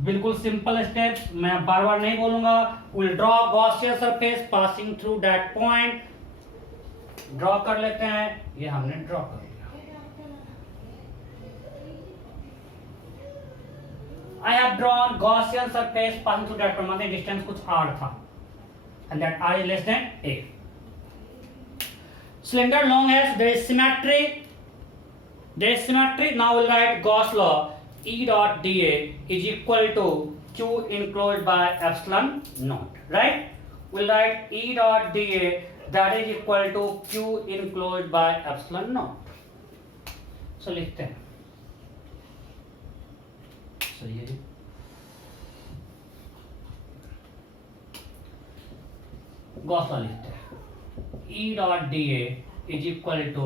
बिल्कुल सिंपल स्टेप्स, मैं बार बार नहीं बोलूंगा, will draw Gaussian surface passing through that point, draw कर लेते हैं, ये हमने ड्रॉ कर लिया, I have drawn Gaussian surface passing through that point, मतलब डिस्टेंस कुछ r था, and that r is less than a. Cylinder long as there is symmetry. Now we'll write Gauss law. E dot dA is equal to Q enclosed by epsilon naught. Right? We'll write E dot dA that is equal to Q enclosed by epsilon naught. So लिखते हैं. सही है जी. Gauss law लिखते हैं. E dot dA is equal to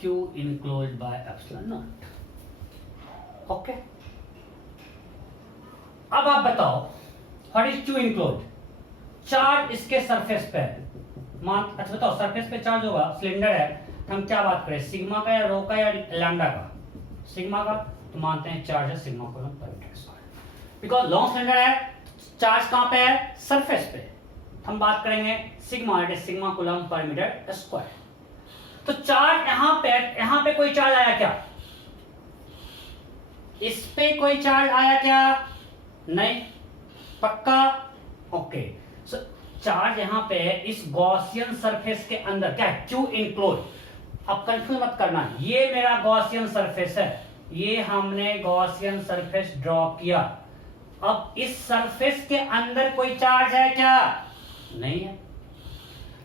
Q enclosed by epsilon naught. Okay. अब आप बताओ what is Q enclosed? Charge इसके सरफेस पे मान, अच्छा बताओ सरफेस पे चार्ज होगा, सिलेंडर है, हम क्या बात करें, सिग्मा का या रो का या लैम्डा का? सिग्मा का, तो मानते हैं चार्ज है सिग्मा कूलम पर metre square, because long cylinder है, चार्ज कहां पे है? सरफेस पे, हम बात करेंगे sigma, it is sigma coulomb पर मीटर स्क्वायर. तो चार्ज यहां पे कोई चार्ज आया क्या? इस पे कोई चार्ज आया क्या? नहीं. पक्का? ओके. सो चार्ज यहां पे इस गॉसियन सरफेस के अंदर क्या है? Q enclose. अब कंफ्यूज मत करना, ये मेरा गॉसियन सरफेस है, ये हमने गॉसियन सरफेस ड्रॉ किया. अब इस सरफेस के अंदर कोई चार्ज है क्या? नहीं है.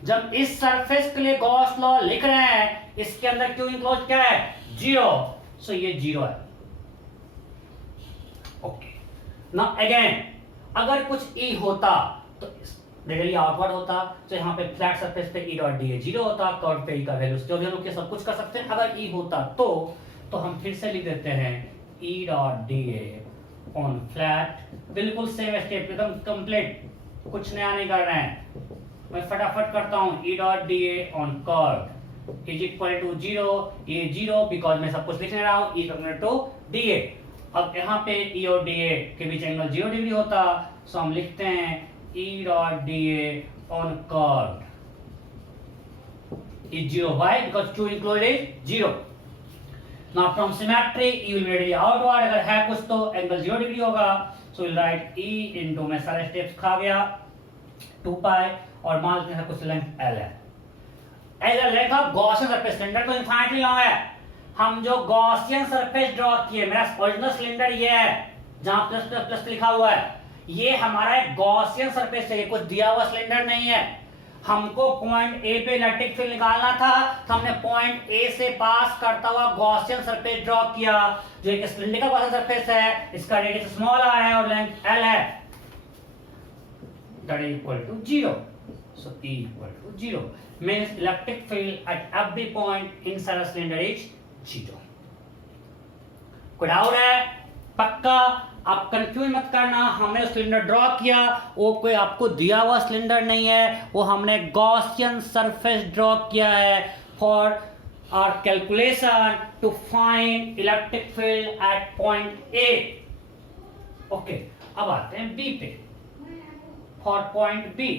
जब इस सरफेस के लिए गॉस लॉ लिख रहे हैं, इसके अंदर Q इनक्लोज क्या है? 0. सो ये 0 है. ओके. नाउ अगेन, अगर कुछ E होता तो रेडियली आउटवर्ड होता, तो यहाँ पे फ्लैट सरफेस पे E डॉट डी 0 होता, कर्व पे E का वैल्यू जो भी हम लोग सब कुछ कर सकते हैं. अगर E होता तो हम फिर से लिख देते हैं E dot D on flat, बिल्कुल सेम स्टेप, एकदम कंप्लीट, कुछ नया नहीं कर रहे हैं. मैं फटाफट करता हूं. E dot D on curve is equal to 0, ये 0 बिकॉज मैं सब कुछ लिख नहीं रहा हूं, E इक्वल टू डी. अब यहाँ पे E और DA के बीच एंगल 0 डिग्री होता, सो हम लिखते हैं E dot DA on curve is 0. Why? Because Q enclosed is 0. Now from symmetry E will be readily outward, अगर है कुछ तो एंगल 0 डिग्री होगा, so we'll write E into, मैं सारे स्टेप्स खा गया, 2 पाई, और मान लेते हैं कुछ लेंथ L है. L length of Gaussian surface, cylinder तो इनफाइनाइटली लॉन्ग है. हम जो गॉसियन सरफेस ड्रॉ किए, मेरा ओरिजिनल सिलेंडर ये है जहां प्लस प्लस प्लस लिखा हुआ है, ये हमारा एक गॉसियन सरफेस है, ये कुछ दिया हुआ सिलेंडर नहीं है. हमको पॉइंट ए पे इलेक्ट्रिक फील्ड निकालना था, तो हमने पॉइंट ए से पास करता हुआ गॉसियन सरफेस ड्रॉ किया, जो एक सिलेंडर गॉसियन सरफेस है, इसका रेडियस स्मॉल r है और लेंथ L है, that is equal to 0. So E equal to 0 means electric field at every point inside a cylinder is 0. कोई डाउट है? पक्का? आप कंफ्यूज मत करना, हमने सिलेंडर ड्रॉ किया, वो कोई आपको दिया हुआ सिलेंडर नहीं है, वो हमने गॉसियन सरफेस ड्रॉ किया है for our calculation to find electric field at point A. Okay, अब आते हैं बी पे. फॉर पॉइंट बी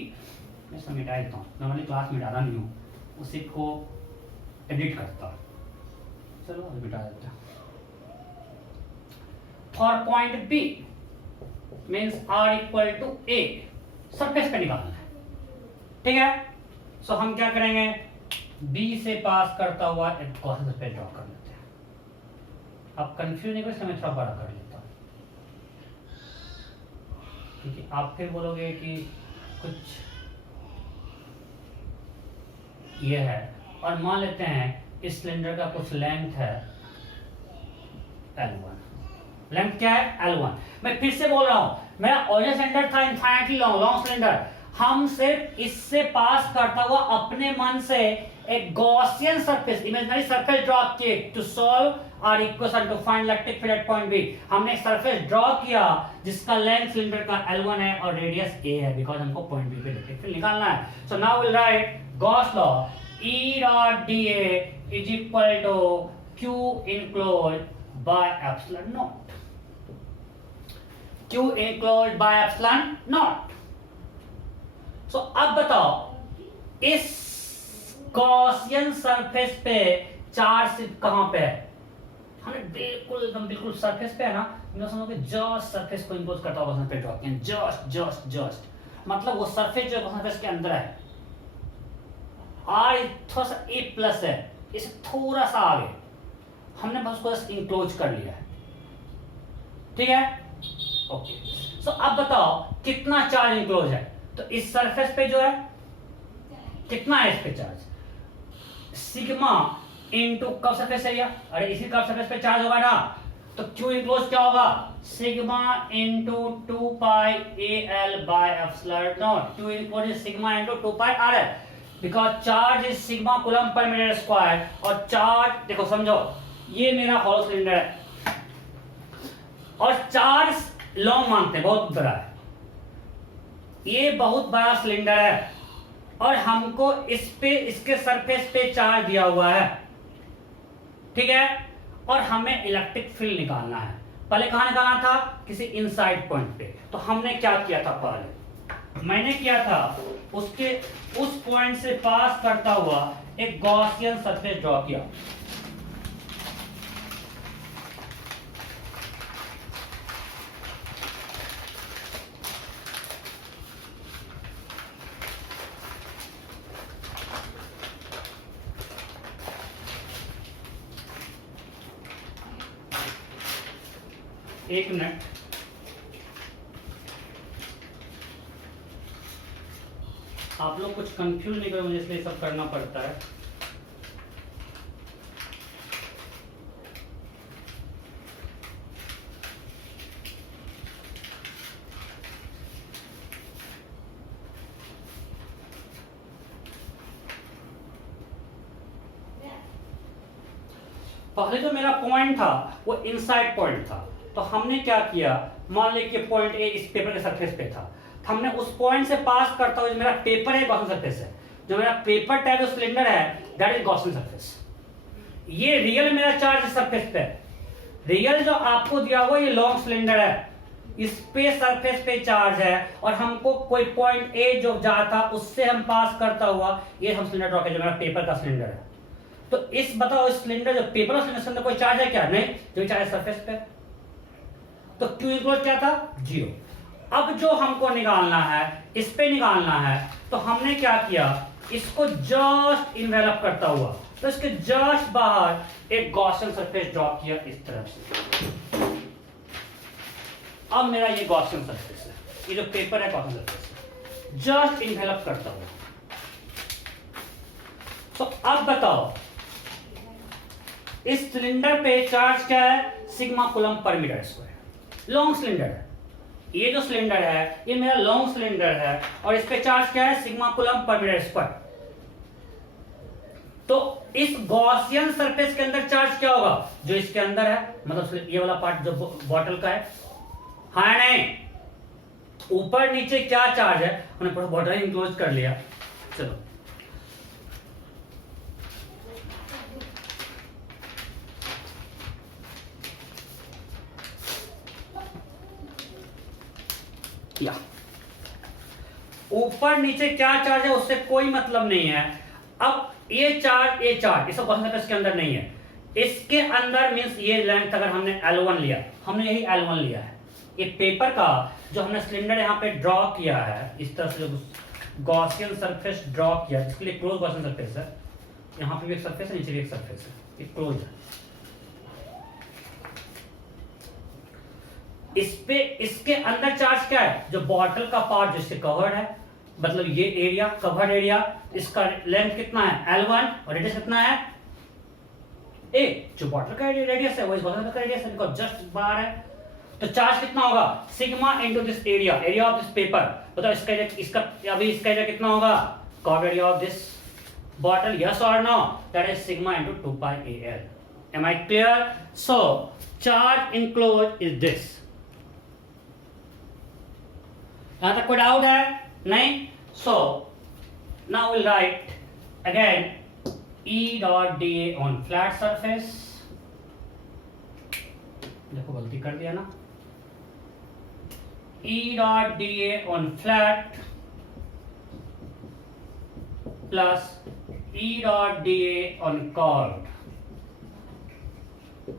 मैं इसमें मिटा देता हूँ, मैं वाली क्लास मिटाता नहीं हूँ, उसी को एडिट करता हूँ. चलो मिटा देते हैं. For point B means R equal to A, surface पे निकालना है. ठीक है, सो हम क्या करेंगे, बी से पास करता हुआ एक गॉसियन सरफेस ड्रॉ कर लेते हैं. आप कंफ्यूज नहीं करें, मैं थोड़ा बड़ा कर लेता हूँ क्योंकि आप फिर बोलोगे कि कुछ ये है. और मान लेते हैं इस सिलेंडर का कुछ लेंथ है L1. लेंथ क्या है? L1. मैं फिर से बोल रहा हूं, मेरा ओरिजिनल सिलेंडर था इनफाइनाइटली लॉन्ग सिलेंडर. हम सिर्फ इससे पास करता हुआ अपने मन से एक Gaussian surface, imaginary surface draw किए to solve our equation to find electric field at point B. हमने एक सरफेस ड्रॉ किया जिसका लेंथ सिलेंडर का L1 है और रेडियस A है, बिकॉज़ हमको पॉइंट बी पे इलेक्ट्रिक फील्ड निकालना है. सो now will write Gauss law E dot dA is equal to Q enclosed by epsilon naught. Q enclosed by epsilon naught. So अब बताओ, इस गॉसियन सरफेस पे charge कहां पे है? हमने बिल्कुल एकदम बिल्कुल सरफेस पे है ना, मैं समझो कि जस्ट सरफेस को इंक्लोज करता हुआ सरफेस ड्रॉ किया. जस्ट मतलब वो सरफेस जो सरफेस के अंदर है. आर थोड़ा सा ए प्लस है, इसे थोड़ा सा आगे हमने बस उसको इंक्लोज कर लिया है. ठीक है, ओके. सो अब बताओ कितना चार्ज इंक्लोज है. तो इस सरफेस पे जो है कितना है इस पे charge? Sigma into curve surface area. अरे इसी कर्व सरफेस पे चार्ज होगा ना, तो क्यू इंक्लोज क्या होगा? Sigma into 2 pi AL by epsilon naught. Q enclose is sigma into 2 pi RL because charge is sigma coulomb पर मीटर स्क्वायर. और चार्ज देखो, समझो ये मेरा हॉलो सिलेंडर है और चार्ज लॉन्ग मांगते हैं, बहुत बड़ा है. ये बहुत बड़ा सिलेंडर है और हमको इस पे इसके सरफेस पे चार्ज दिया हुआ है. ठीक है, और हमें इलेक्ट्रिक फील्ड निकालना है. पहले कहां निकालना था? किसी इनसाइड पॉइंट पे. तो हमने क्या किया था? पहले मैंने किया था उसके उस पॉइंट से पास करता हुआ एक गॉसियन सरफेस ड्रॉ किया. एक मिनट, आप लोग कुछ कंफ्यूज नहीं करो, मुझे इसलिए सब करना पड़ता है. पहले जो मेरा पॉइंट था वो इनसाइड पॉइंट था. तो हमने क्या किया, मान लीजिए कि पॉइंट ए इस पेपर के सरफेस पे था. हमने उस पॉइंट से पास करता हुआ, मेरा पेपर है गॉसियन सरफेस है, जो मेरा पेपर टाइप जो सिलेंडर है दैट इज गॉसियन सरफेस. ये रियल मेरा चार्ज सरफेस पे है. रियल जो आपको दिया हुआ ये लॉन्ग सिलेंडर है, इस पे सरफेस पे चार्ज है और हमको कोई पॉइंट ए जो जाता उससे हम पास करता हुआ ये हम सिलेंडर ड्रॉ किया जो मेरा पेपर का सिलेंडर है. तो इस बताओ इस सिलेंडर जो पेपर सिलेंडर के अंदर कोई चार्ज है क्या? नहीं, जो चार्ज सरफेस पे. तो Q इक्वल क्या था? 0. अब जो हमको निकालना है, इस पे निकालना है, तो हमने क्या किया, इसको जस्ट इन्वेलप करता हुआ, तो इसके जस्ट बाहर एक गॉसियन सरफेस ड्रॉ किया इस तरफ से. अब मेरा ये गॉसियन सरफेस है, ये जो पेपर है गॉसियन सरफेस है, जस्ट इन्वेलप करता हुआ. तो अब बताओ इस सिलेंडर पे चार्ज क्या है? सिग्मा कूलम पर मीटर स्क्वायर. लॉन्ग सिलेंडर है, ये जो सिलेंडर है ये मेरा लॉन्ग सिलेंडर है और इस पे चार्ज क्या है, सिग्मा कूलम पर मीटर स्क्वायर। तो इस गॉसियन सरफेस के अंदर चार्ज क्या होगा, जो इसके अंदर है, मतलब ये वाला पार्ट जो बॉटल का है, हाँ नहीं, ऊपर नीचे क्या चार्ज है, हमने पूरा बॉटल इंक्लोज कर लिया। चलो या ऊपर नीचे क्या चार्ज है उससे कोई मतलब नहीं है। अब ये चार्ज इसका गॉसियन सरफेस के अंदर नहीं है, इसके अंदर मींस ये लेंथ अगर हमने L1 लिया, हमने यही L1 लिया है, ये पेपर का जो हमने सिलेंडर यहाँ पे ड्रॉ किया है, इस तरह से जो गॉसियन सरफेस ड्रॉ किया है, इसके लिए क्लोज गॉसियन सरफेस है, यहाँ पे भी एक सरफेस है, नीचे भी एक सरफेस है, ये क्लोज है। इस पे इसके अंदर चार्ज क्या है, जो बॉटल का पार्ट जिससे कवर्ड है, मतलब ये एरिया कवर्ड एरिया, इसका लेंथ कितना है L1 और रेडियस कितना है A, जो बॉटल का रेडियस है वो इस बॉटल का रेडियस है, बिकॉज़ जस्ट बाहर है। तो चार्ज कितना होगा, sigma into this area of this paper. बताओ इसका अभी इसका एरिया कितना होगा, covered area of this bottle, yes or no, that is sigma into 2 pi AL. Am I clear? So charge enclosed is this. यहां तक कोई डाउट है नहीं? So now we'll write again E dot dA on flat surface. देखो गलती कर दिया ना, E dot dA on flat plus E dot dA on curved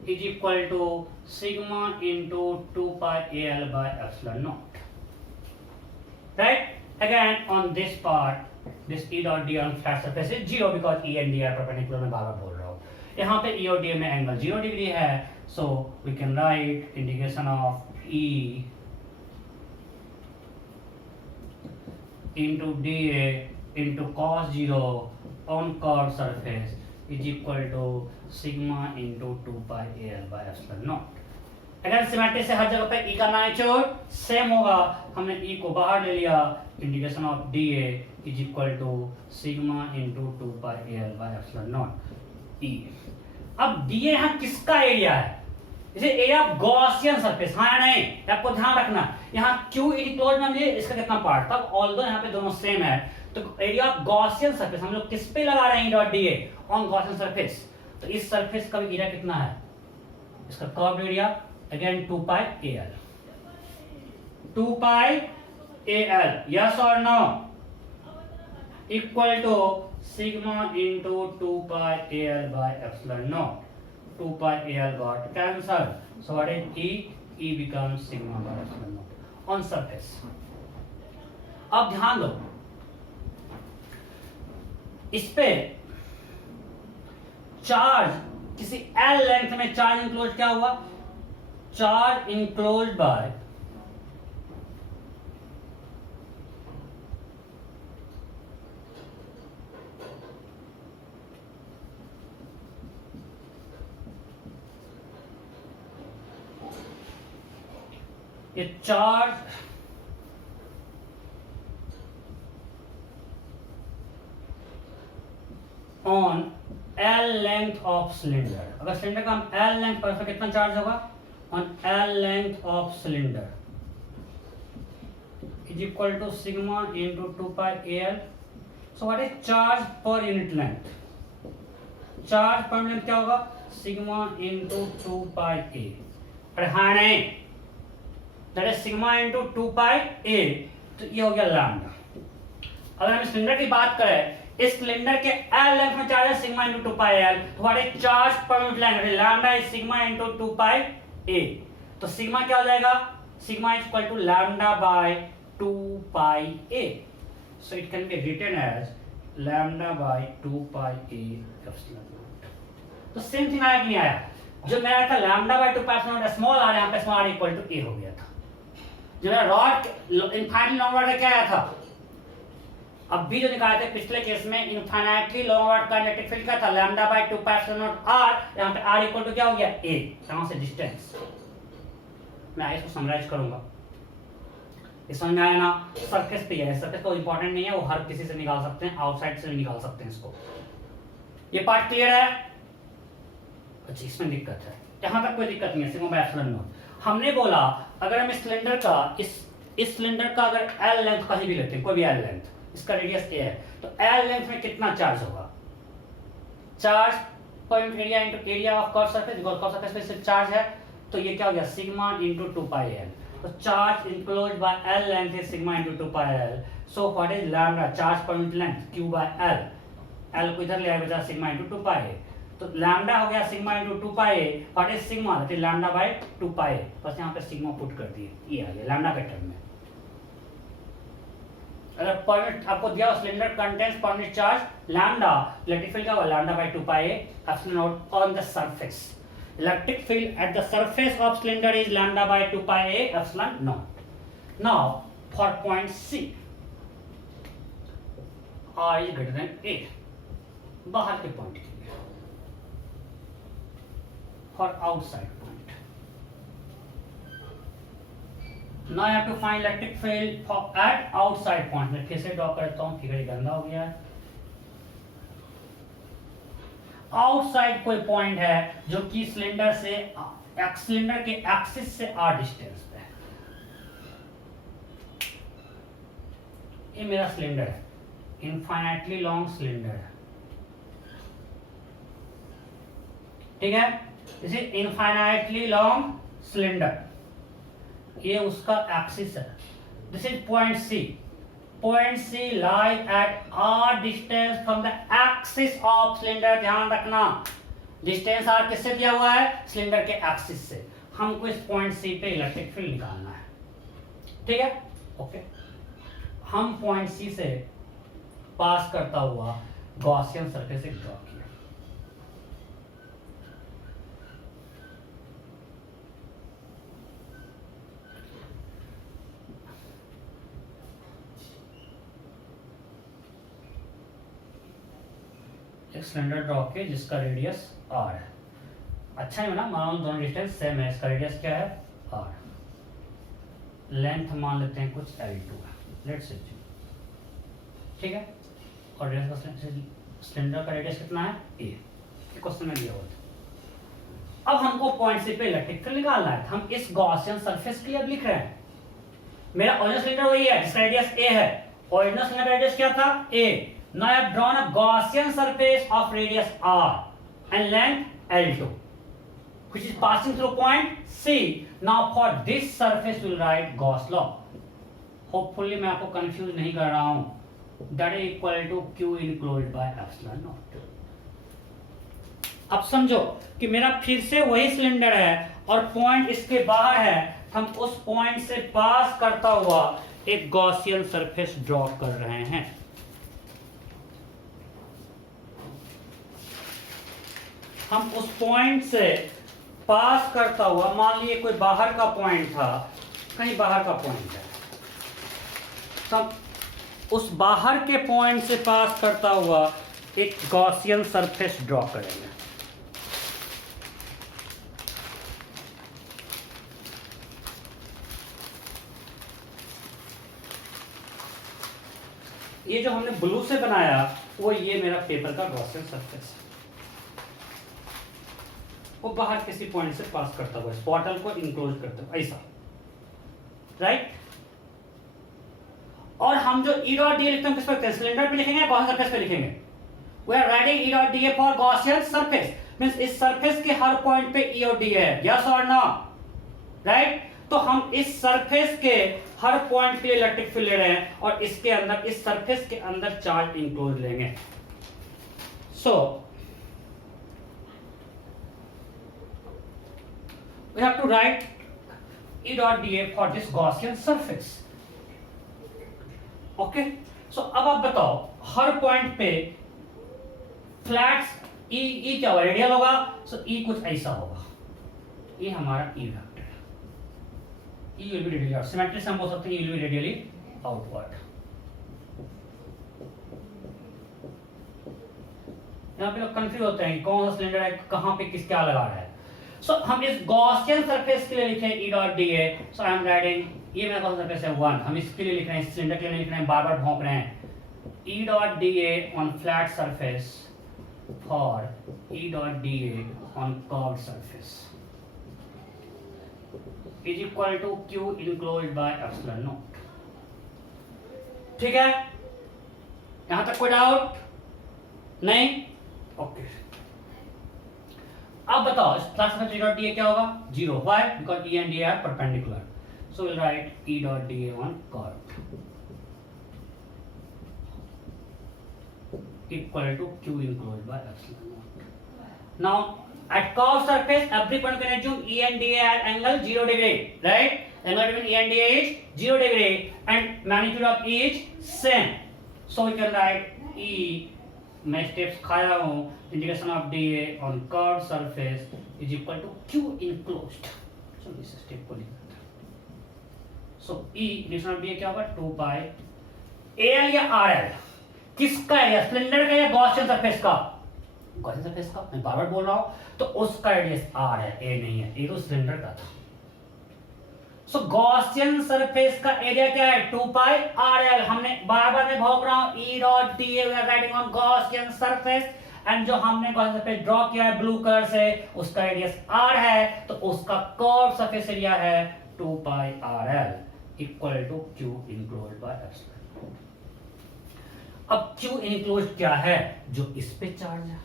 is equal to sigma into 2 pi AL by epsilon naught. Right? Again on this part, this E dot dA on flat surface is 0 because E and D are perpendicular, मैं बार-बार बोल रहा हूँ। यहाँ पे E और D में angle 0 degree है, so we can write integration of E into dA into cos 0 on curved surface is equal to sigma into 2 pi AL by epsilon naught. अगर सिमेट्री से हर जगह पे E का मैग्नीट्यूड सेम होगा, हमने E को बाहर ले लिया, integration of dA is equal to sigma into 2 pi AL by epsilon naught E। अब dA यहाँ किसका एरिया है, इसे एरिया ऑफ गॉसियन सरफेस, हाँ या नहीं, आपको ध्यान रखना। यहाँ Q इनक्लोज में लिए इसका कितना पार्ट था, ऑल्दो यहाँ पे दोनों सेम है, तो एरिया ऑफ गॉसियन सरफेस हम लोग किस पे लगा रहे हैं, dot DA on Gaussian surface. तो इस सरफेस का भी एरिया कितना है, इसका curve area again 2 pi AL, 2 pi AL, yes और no, equal to sigma into 2 pi AL by epsilon naught. 2 pi AL got cancelled, so what is E becomes sigma by epsilon naught on surface। अब ध्यान दो, इस पे charge किसी L length में charge enclose क्या हुआ, चार्ज इंक्लोज बाय ये charge on L length of cylinder. अगर सिलेंडर का हम L लेंथ पर कितना चार्ज होगा, on L length of cylinder is equal to sigma into 2 pi AL। So what is charge per unit length, charge per unit क्या होगा, sigma into 2 pi A। अरे हाँ नहीं, that is sigma into 2 pi A, तो ये हो गया lambda. अगर हम सिलेंडर की बात करें, इस सिलेंडर के L लेंथ में चार्ज है सिग्मा इनटू 2 पाई L, तो what is charge per unit length, lambda is sigma into 2 pi A। तो सिग्मा क्या हो जाएगा, sigma is equal to lambda by 2 pi A, so it can be written as lambda by 2 pi A epsilon naught. तो same thing आया कि नहीं आया, जो मेरा था lambda by 2 pi epsilon not small R, यहां पे small R equal to A हो गया था। जो मेरा रॉड इनफाइनाइटली लॉन्ग रॉड का क्या आया था, अब भी जो निकाले थे पिछले केस में, इनफाइनाइटली लॉन्ग रॉड का इलेक्ट्रिक फील्ड क्या था, lambda by 2 pi epsilon naught R, यहां पे R इक्वल टू क्या हो गया A, कहां से डिस्टेंस। मैं इसको समराइज करूंगा, इस समझ में आया ना। सरफेस पे है, सरफेस को इंपॉर्टेंट नहीं है, वो हर किसी से निकाल सकते हैं, आउटसाइड से भी निकाल सकते हैं इसको। ये पार्ट क्लियर है? अच्छा इसमें दिक्कत है, यहां तक कोई दिक्कत नहीं है, सिग्मा बाय एप्सिलॉन नॉट। हमने बोला अगर हम सिलेंडर का इस सिलेंडर का अगर एल लेंथ कहीं भी लेते हैं, कोई भी एल लेंथ, इसका रेडियस ए है, तो एल लेंथ में कितना चार्ज होगा? Charge point area into area of curve surface, because curve surface पे सिर्फ चार्ज है, तो ये क्या हो गया सिग्मा इनटू 2 पाई एल। तो charge enclosed by L length is sigma into 2 pi L. So what is lambda, charge point length q by L, L को इधर ले आए बचा सिग्मा इनटू 2 पाई ए, तो लैम्डा हो गया sigma into 2 pi A. What is sigma, that is lambda by 2 pi ए। बस यहां पे सिग्मा पुट कर दिए, ये आ गया लैम्डा के टर्म में। अगर पॉइंट आपको दिया cylinder contains point charge lambda, electric field का होगा lambda by 2 pi A epsilon naught on the surface. Electric field at the surface of cylinder is lambda by 2 pi A epsilon naught. Now for point C, r is greater than a, बाहर के point के लिए, for outside point. Now I have to find electric field for at outside point। मैं फिर से draw करता हूँ, figure गंदा हो गया है। आउटसाइड कोई पॉइंट है जो कि सिलेंडर से सिलेंडर के एक्सिस से r डिस्टेंस पे है। ये मेरा सिलेंडर है, इनफाइनाइटली लॉन्ग सिलेंडर है, ठीक है। This is infinitely long cylinder, ये उसका एक्सिस है। This is point C. Point C lie at r distance from the axis of cylinder. ध्यान रखना डिस्टेंस r किससे दिया हुआ है? सिलेंडर के एक्सिस से। हमको इस पॉइंट सी पे इलेक्ट्रिक फील्ड निकालना है, ठीक है, ओके। हम पॉइंट सी से पास करता हुआ गॉसियन सरफेस एक ड्रॉ किया। एक सिलेंडर ड्रॉ किया जिसका रेडियस r है। अच्छा है ना, मान लो दोनों डिस्टेंस सेम है, इसका रेडियस क्या है r, लेंथ मान लेते हैं कुछ L2 है, लेट्स से, ठीक है। और सिलेंडर का रेडियस कितना है a, क्वेश्चन में दिया हुआ था। अब हमको पॉइंट सी पे इलेक्ट्रिक फील्ड निकालना है। हम इस गॉसियन सरफेस के लिए अब लिख रहे हैं। मेरा ओरिजिनल सिलेंडर वही है जिसका रेडियस a है, ओरिजिनल सिलेंडर का रेडियस क्या था a। Now I have drawn a Gaussian surface of radius r and length L2, which is passing through point C. Now for this surface we'll write Gauss law. Hopefully मैं आपको confuse नहीं कर रहा हूँ। That is equal to Q enclosed by epsilon naught. अब समझो कि मेरा फिर से वही सिलेंडर है और पॉइंट इसके बाहर है, हम उस पॉइंट से पास करता हुआ एक गॉसियन सरफेस ड्रॉ कर रहे हैं। हम उस पॉइंट से पास करता हुआ, मान लीजिए कोई बाहर का पॉइंट था, कहीं बाहर का पॉइंट है, तो उस बाहर के पॉइंट से पास करता हुआ एक गॉसियन सरफेस ड्रॉ करेंगे। ये जो हमने ब्लू से बनाया वो ये मेरा पेपर का गॉसियन सरफेस है, वो बाहर किसी पॉइंट से पास करता हुआ स्पॉटल को इंक्लोज करता हुआ ऐसा, राइट। और हम जो ई डॉट डी लिखते हैं किस पर, सिलेंडर पे लिखेंगे, गॉसियन सरफेस पे लिखेंगे। We are writing E dot D for Gaussian surface, means इस सरफेस के हर पॉइंट पे ई और डी है, यस और नो, राइट। तो हम इस सरफेस के हर पॉइंट के लिए इलेक्ट्रिक फील्ड ले रहे हैं और इसके अंदर, इस सरफेस के अंदर चार्ज इंक्लोज लेंगे। सो we have to write E dot dA for this Gaussian surface. Okay? So अब आप बताओ हर पॉइंट पे फ्लैट्स E क्या होगा, रेडियल होगा, so E कुछ ऐसा होगा, ये हमारा E वेक्टर है। E will be radially out, symmetry से हम बोल सकते हैं E will be radially outward। यहाँ पे लोग कंफ्यूज होते हैं कौन सा सिलेंडर है, कहाँ पे किस क्या लगा रहा है। So हम इस गॉसियन सरफेस के लिए लिखें E dot dA, so I am writing ये मेरा कौन सा सरफेस है 1, हम इसके लिए लिख रहे हैं, सिलेंडर के लिए नहीं लिख रहे हैं, बार बार भौंक रहे हैं। E dot dA on flat surface for E dot dA on curved surface is equal to Q enclosed by epsilon naught। ठीक है, यहां तक कोई डाउट नहीं? ओके, अब बताओ इस flat surface E dot dA क्या होगा? 0। Why? Because E and dA are perpendicular, so we'll write E dot dA on curved equal to Q enclosed by epsilon naught. Now at curved surface every point can assume E and dA at angle 0 degree, right? Angle between E and dA is 0 degree and magnitude of E is same, so we can write E, मैं steps खाया हूँ, integration of dA on curved surface is equal to Q enclosed। चलो इस step को लिख देते हैं। So E integration of dA क्या होगा? 2 pi AL या RL किसका है? सिलेंडर का या गॉसियन सरफेस का? गॉसियन सरफेस का, मैं बार बार बोल रहा हूं। तो उसका रेडियस r है, a नहीं है, a तो सिलेंडर का था। सो गॉसियन सरफेस का एरिया क्या है? 2 पाई RL। हमने बार बार मैं भौंक रहा हूं, E dot dA we are writing on Gaussian surface and जो हमने गॉसियन सरफेस ड्रॉ किया है ब्लू कलर से, उसका रेडियस r है, तो उसका कर्व सरफेस एरिया है 2 pi RL equal to Q enclosed by epsilon. अब Q इनक्लोज्ड क्या है? जो इस पे चार्ज है,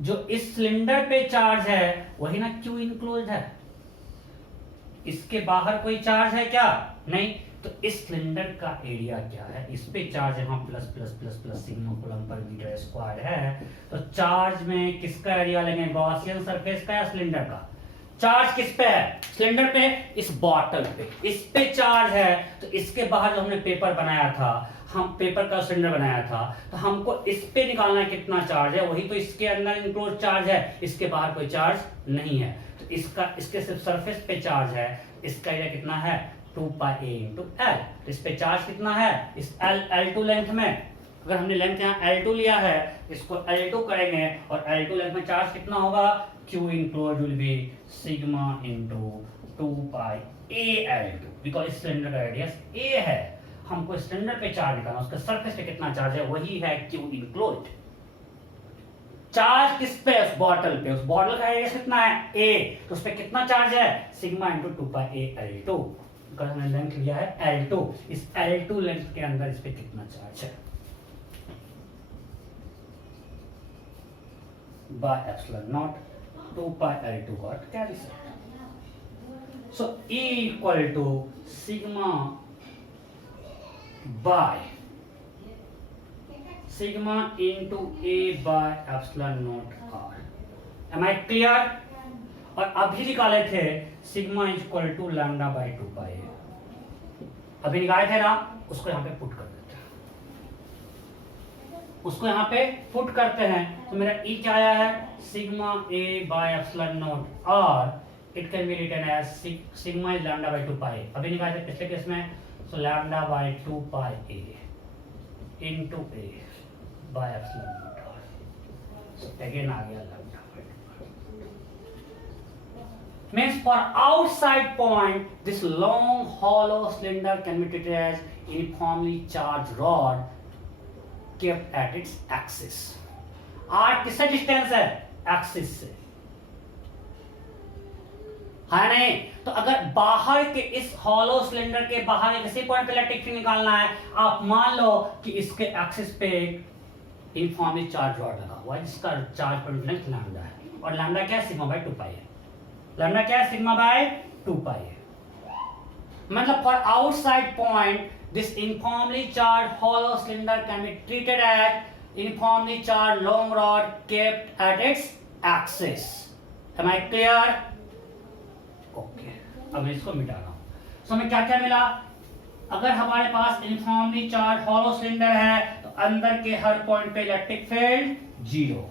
जो इस सिलेंडर पे चार्ज है वही ना Q इनक्लोज्ड है। इसके बाहर कोई चार्ज है क्या? नहीं। तो इस सिलेंडर का एरिया क्या है? इस पे चार्ज यहाँ plus plus plus plus sigma coulomb पर मीटर स्क्वायर है, तो चार्ज में किसका एरिया लेंगे? गॉसियन सरफेस का या सिलेंडर का? चार्ज किस पे है? सिलेंडर पे, इस बॉटल पे, इस पे चार्ज है। तो इसके बाहर जो हमने पेपर बनाया था, हम पेपर का सिलेंडर बनाया था, तो हमको इस पे निकालना है कितना चार्ज है, वही तो इसके अंदर इंक्लोज चार्ज है, इसके बाहर कोई चार्ज नहीं है। तो इसका, इसके सिर्फ सरफेस पे चार्ज है, इसका एरिया कितना है? 2 पाई A इंटू एल। इस पे चार्ज कितना है? इस L2 लेंथ में, अगर हमने लेंथ यहाँ L2 लिया है, इसको L2 करेंगे और L2 लेंथ में चार्ज कितना होगा? Q enclose will be sigma into 2 pi A L2, because इस सिलेंडर का रेडियस A है। हमको सिलेंडर पे चार्ज निकालना, उसके सरफेस पे कितना चार्ज है, वही है Q इनक्लोज्ड। चार्ज किस पे? उस बॉटल पे, उस बॉटल का रेडियस कितना है? A, तो उस पे कितना चार्ज है? Sigma into 2 pi A L2, because हमने लेंथ लिया है L2। इस L2 लेंथ के अंदर इस पे कितना चार्ज है? By epsilon naught 2 pi L2 got cancel. So E equal to sigma by sigma into A by epsilon naught R। Am I clear? और अभी निकाले थे sigma equal to lambda by 2 pi, अभी निकाले थे ना, उसको यहाँ पे पुट कर देते हैं, उसको यहाँ पे पुट करते हैं। तो मेरा E क्या आया है? Sigma A by epsilon naught R, it can be written as sigma is lambda by 2 pi. अभी निकाले थे पिछले केस में, so lambda by 2 pi A into A by epsilon naught R। So again आ गया lambda by 2 pi। Means for outside point, this long hollow cylinder can be treated as uniformly charged rod kept at its axis। R किससे distance है? Axis से, है नहीं? तो अगर बाहर के इस हॉलो सिलेंडर के बाहर एक ऐसे पॉइंट पे इलेक्ट्रिक फील्ड निकालना है, आप मान लो कि इसके एक्सिस पे एक यूनिफॉर्मली चार्ज रॉड लगा हुआ है जिसका चार्ज पर लेंथ लैम्डा है, और लैम्डा क्या है? सिग्मा बाय 2 पाई है। लैम्डा क्या है? सिग्मा बाय 2 पाई है। मतलब for outside point this uniformly charge hollow cylinder can be treated as uniformly charge long rod kept at its axis. Am I clear? Okay, अब मैं इसको मिटा रहा हूं। सो हमें क्या क्या मिला? अगर हमारे पास यूनिफॉर्मली चार्ज हॉलो सिलेंडर है, तो अंदर के हर पॉइंट पे इलेक्ट्रिक फील्ड 0।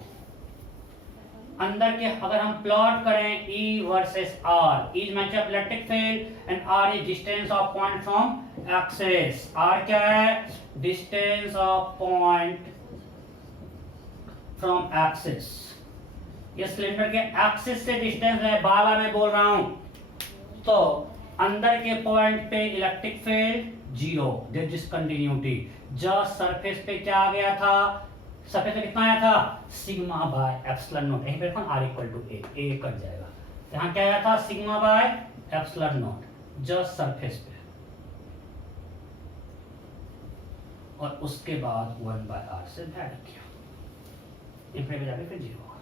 अंदर के अगर हम प्लॉट करें E versus R, E is measure of electric field and R is distance of point from axis। R क्या है? Distance of point from axis। ये सिलेंडर के एक्सिस से डिस्टेंस है, बार बार मैं बोल रहा हूं। तो अंदर के पॉइंट पे electric field zero, discontinuity. Just surface पे क्या आ गया था, सरफेस पे कितना आया था, सिग्मा बाय एप्सिलॉन नॉट। यहीं पे देखो R equal to A cut जाएगा। यहाँ क्या आया था, sigma by epsilon naught just surface पे, और उसके बाद 1 बाय आर से डिवाइड किया, इनफिनिटी जाके फिर जीरो होगा।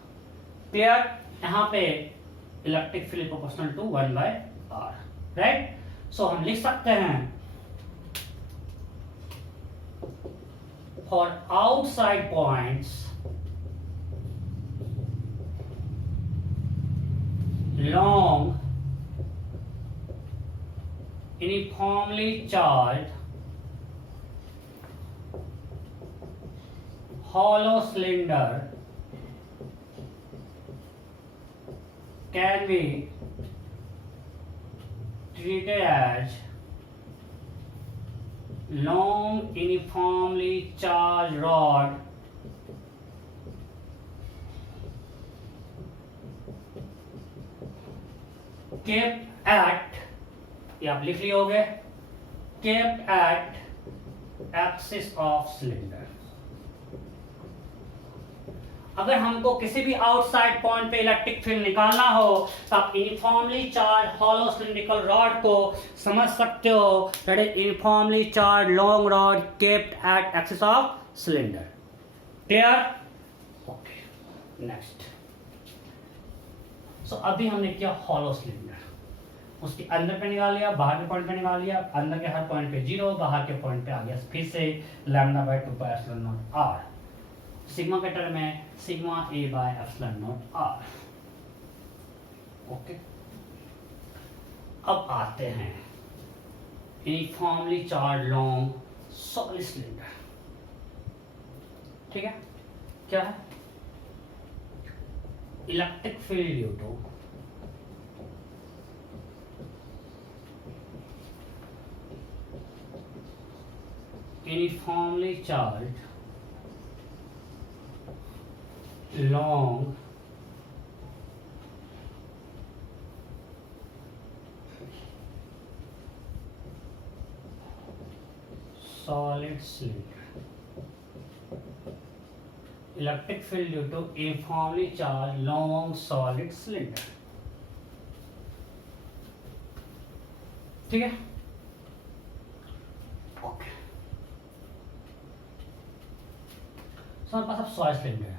क्लियर। यहाँ पे electric field proportional to 1 by R, right. So हम लिख सकते हैं for outside points long uniformly charged hollow cylinder can be treated as long uniformly charged rod kept at, ये आप लिख लिए होगे, kept at axis of cylinder। अगर हमको किसी भी आउटसाइड पॉइंट पे इलेक्ट्रिक फील्ड निकालना हो तो आप uniformly charge hollow cylindrical rod को समझ सकते हो, that is uniformly charge long rod kept at axis of cylinder. Clear? Okay, next. So अभी हमने किया हॉलो सिलेंडर, उसके अंदर पे निकाल लिया, बाहर के पॉइंट पे निकाल लिया, अंदर के हर पॉइंट पे जीरो, बाहर के पॉइंट पे आ गया फिर से lambda by 2 pi epsilon naught R. Sigma के टर्म में sigma A by epsilon naught R. Okay, अब आते हैं uniformly charge long solid cylinder. ठीक है, क्या है, electric field due to uniformly charged long solid cylinder, electric field due to uniformly charged long solid cylinder। ठीक है, ओके। सो हमारे पास अब सॉलिड सिलेंडर है,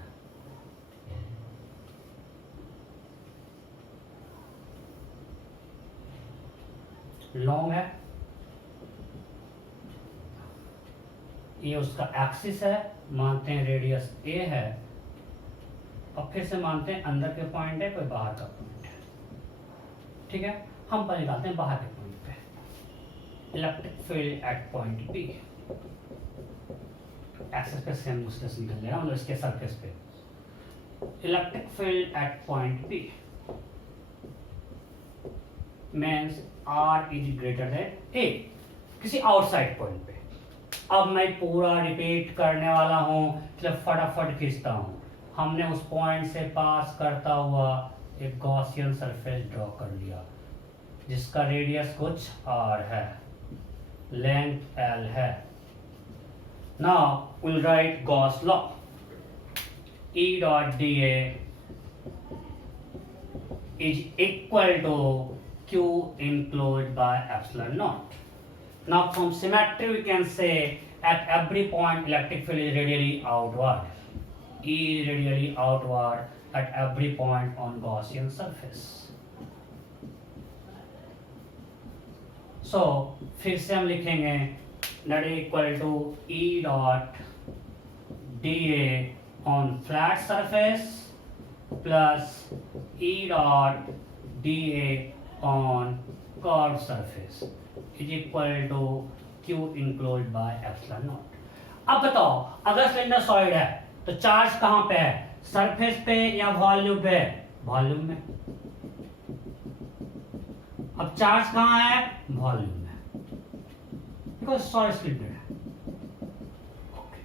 लॉन्ग है, ये उसका एक्सिस है, मानते हैं रेडियस ए है, और फिर से मानते हैं अंदर के पॉइंट है, कोई बाहर का पॉइंट है। ठीक है, हम पहले निकालते हैं बाहर के पॉइंट पे, electric field at point B. Axis पे सेम उसके निकल जाएगा, मतलब इसके सरफेस पे electric field at point B means R is greater than A, किसी आउटसाइड पॉइंट पे। अब मैं पूरा रिपीट करने वाला हूं, चलो फटाफट खींचता हूं। हमने उस पॉइंट से पास करता हुआ एक गॉसियन सरफेस ड्रॉ कर लिया जिसका रेडियस कुछ आर है, लेंथ एल है। Now we'll write Gauss law. E dot dA is equal to Q enclosed by epsilon naught. Now from symmetry we can say at every point electric field is radially outward. E is radially outward at every point on Gaussian surface. So फिर से हम लिखेंगे that is equal to E dot dA on flat surface plus E dot dA on curved surface is equal to Q enclosed by epsilon naught। अब बताओ, अगर cylinder solid है तो charge कहाँ पे है, सरफेस पे या वॉल्यूम पे? वॉल्यूम में। अब चार्ज कहाँ है, वॉल्यूम में, बिकॉज सॉलिड सिलेंडर है। ओके,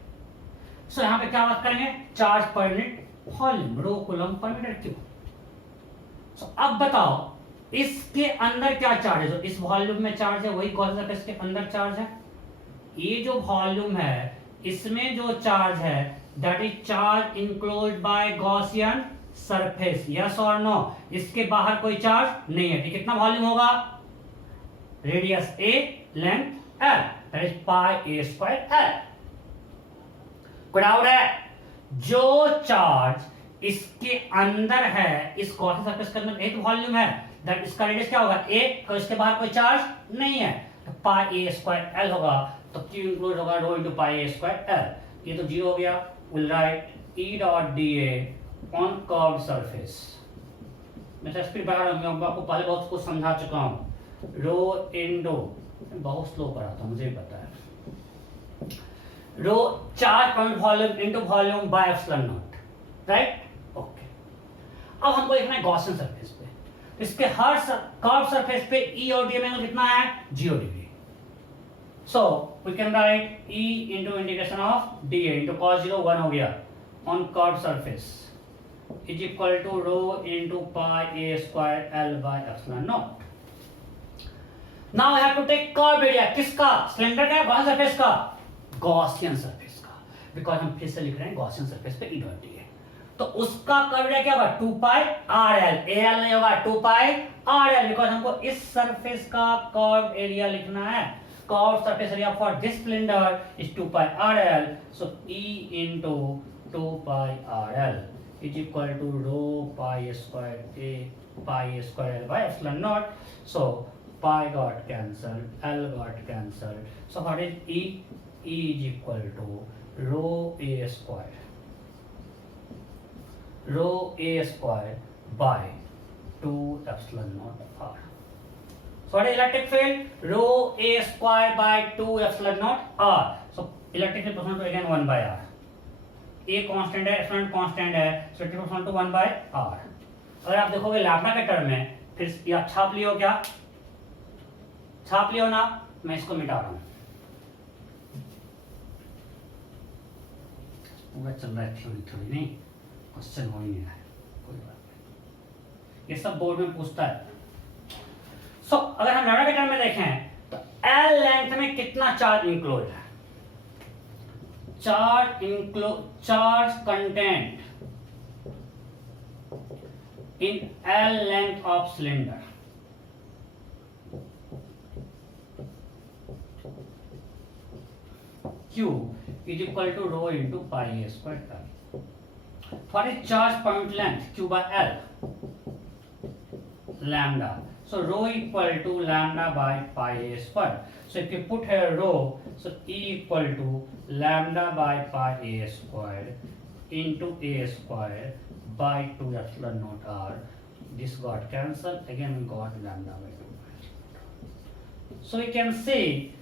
सो यहां पे क्या बात करेंगे, चार्ज पर यूनिट वॉल्यूम, रो कूलम पर मीटर क्यूब। सो अब बताओ इसके अंदर क्या चार्ज है? जो इस वॉल्यूम में चार्ज है वही गॉसियन सरफेस के अंदर चार्ज है। ये जो वॉल्यूम है इसमें जो चार्ज है that is charge enclosed bye Gaussian surface, yes और नो? इसके बाहर कोई चार्ज नहीं है। कितना वॉल्यूम होगा? Radius a, length l, that is pi a square l। कोई डाउट है? जो चार्ज इसके अंदर है, इस गॉसियन सरफेस के अंदर एक वॉल्यूम है, दैट इसका रेडियस क्या होगा? a, तो इसके बाहर कोई चार्ज नहीं है, तो पाई a स्क्वायर l होगा। तो Q इंक्लूड होगा rho into pi a square l। ये तो जीरो हो गया। Will write E dot dA on curved surface. मैं स्पीड बढ़ा रहा हूँ, आपको पहले बहुत कुछ समझा चुका हूँ। रो इंटू, बहुत स्लो पढ़ा था मुझे भी पता है। Rho charge point volume into volume by epsilon naught, right? Okay. अब हमको देखना है गॉसियन सरफेस पे। इसके हर कर्व सरफेस पे E और D में कितना है? 0 degree. So we can write E into integration of dA into cos 0 1 हो गया on curved surface is equal to rho into pi a square L by epsilon naught. Now I have to take curved area। किसका? Cylinder का, Gaussian surface का? Gaussian surface का, because हम फिर से लिख रहे हैं गॉसियन सरफेस पे E डॉट dA। तो उसका कर्व एरिया क्या होगा? 2 पाई RL। AL नहीं होगा, 2 पाई RL, बिकॉज हमको इस सरफेस का कर्व एरिया लिखना है। Curved surface area for this cylinder is 2 pi RL. So E into 2 pi RL is equal to rho pi square L by epsilon naught. So pi got cancelled, L got cancelled. So what is E? E is equal to rho A square by 2 epsilon naught R. So what is electric field? Rho A square by 2 epsilon naught R. So electric field proportional to again 1 by R. A constant है, epsilon constant है, so it is proportional to 1 by R. अगर आप देखोगे lambda के term में, फिर ये आप छाप लियो क्या? छाप लियो ना? मैं इसको मिटा रहा हूँ। पूरा चल रहा है थ्योरी नहीं, क्वेश्चन हो ही नहीं रहा है, कोई बात नहीं। ये सब बोर्ड में पूछता है। So, अगर हम लैम्डा के टर्म में देखें तो L लेंथ में कितना चार्ज इंक्लोज है? Charge content in L length of cylinder Q is equal to rho into pi a square L. What is charge point length? Q by L, lambda. So rho equal to lambda by pi a square. So if you put here rho, so E equal to lambda by pi a square into a square by 2 epsilon naught R. This got cancelled. Again we got lambda by 2. So we can see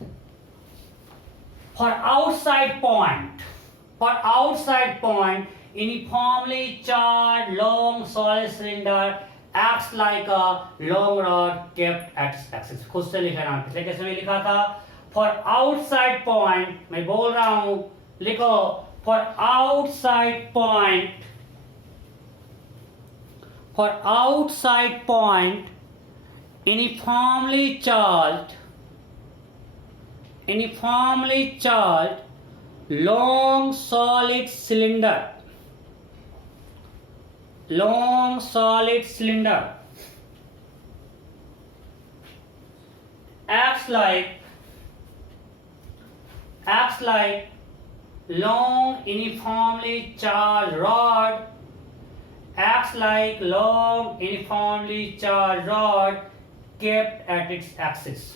for outside point, uniformly charged long solid cylinder acts like a long rod kept at its axis। खुद से लिखा ना, पिछले कैसे में लिखा था? For outside point, मैं बोल रहा हूं, लिखो for outside point uniformly charged long solid cylinder acts like long uniformly charged rod kept at its axis।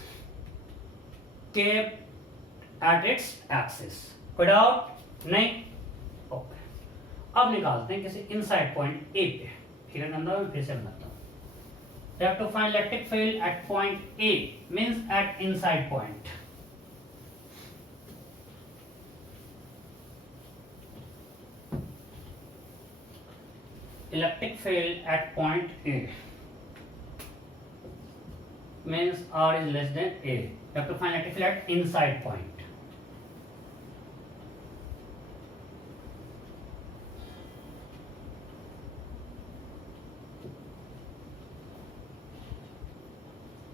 कोई डाउट नहीं? ओके। अब निकालते हैं किसी इनसाइड पॉइंट ए पे। फिगर नंबर में फिर से बनाता हूं। We have to find electric field at point A, means at inside point। Electric field at point A means R is less than A। You have to find electric field at inside point।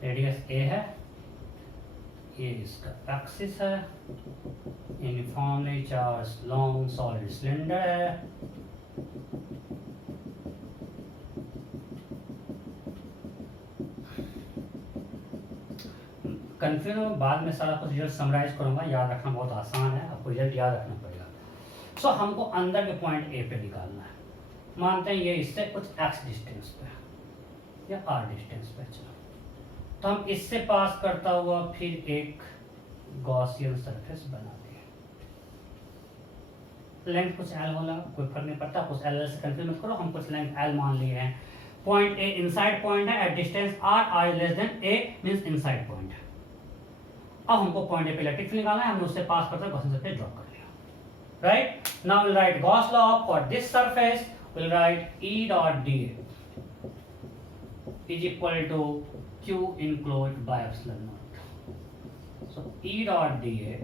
Radius a है, ये इसका axis है, uniformly charge long solid cylinder है, confusion में बाद में सारा कुछ रिजल्ट समराइज करूंगा, याद रखना बहुत आसान है, आपको रिजल्ट याद रखना पड़ेगा। सो हमको अंदर के पॉइंट ए पे निकालना है, मानते हैं ये इससे कुछ x डिस्टेंस पे या r डिस्टेंस पे, चलो तो हम इससे पास करता हुआ फिर एक गॉसियन सरफेस बना दिए, लेंथ कुछ l होगा, कोई फर्क नहीं पड़ता, कुछ l से कंफ्यूज मत करो, हम कुछ लेंथ l मान लिए हैं, पॉइंट ए इनसाइड पॉइंट है, at distance r is less then a means inside point. अब हमको पॉइंट ए पे इलेक्ट्रिक फील्ड निकालना है, हमने उससे पास करते गॉसियन सरफेस ड्रॉ कर लिया, right. Now will write Gauss law for this surface, will write E dot dA is equal to Q enclosed by epsilon naught. So E dot dA।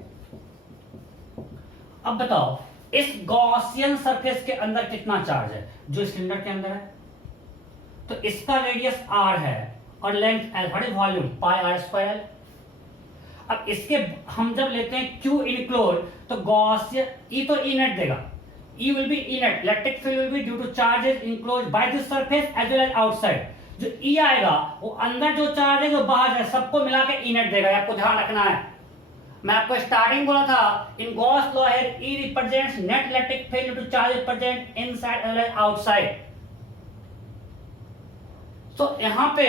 अब बताओ इस गॉसियन सरफेस के अंदर कितना charge है, जो सिलेंडर के अंदर है, तो इसका रेडियस r है और length l, what is volume pi r square l। अब इसके हम जब लेते हैं Q इनक्लोज, तो गॉसियन E तो E नेट देगा, E will be E net, electric field will be due to charges enclosed by this surface as well as outside। जो E आएगा वो अंदर जो चार्ज है जो बाहर है सबको मिला के E net देगा, आपको ध्यान रखना है। मैं आपको स्टार्टिंग बोला था इन गॉस लॉ है E represents net electric field to charge represent inside as well as outside. तो यहां पे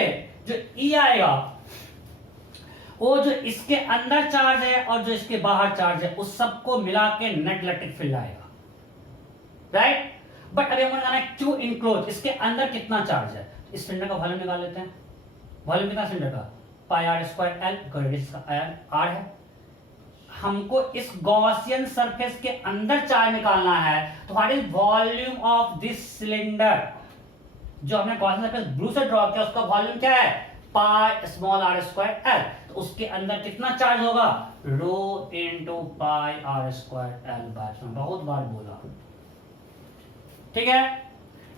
जो E आएगा वो जो इसके अंदर चार्ज है और जो इसके बाहर चार्ज है उस सबको मिला के नेट इलेक्ट्रिक फील्ड आएगा, राइट। बट अभी हमें जाना है Q इनक्लोज, इसके अंदर कितना चार्ज है, इस सिलेंडर का वॉल्यूम निकाल लेते हैं। वॉल्यूम कितना सिलेंडर का, पाई r स्क्वायर l, रेडियस का r है। हमको इस गॉसियन सरफेस के अंदर चार्ज निकालना है, तो what is volume of this cylinder, जो हमने गॉसियन सरफेस ब्लू से ड्रॉ किया उसका वॉल्यूम क्या है, pi small r square l। तो उसके अंदर कितना चार्ज होगा, rho into pi r square l by, बहुत बार बोला, ठीक है।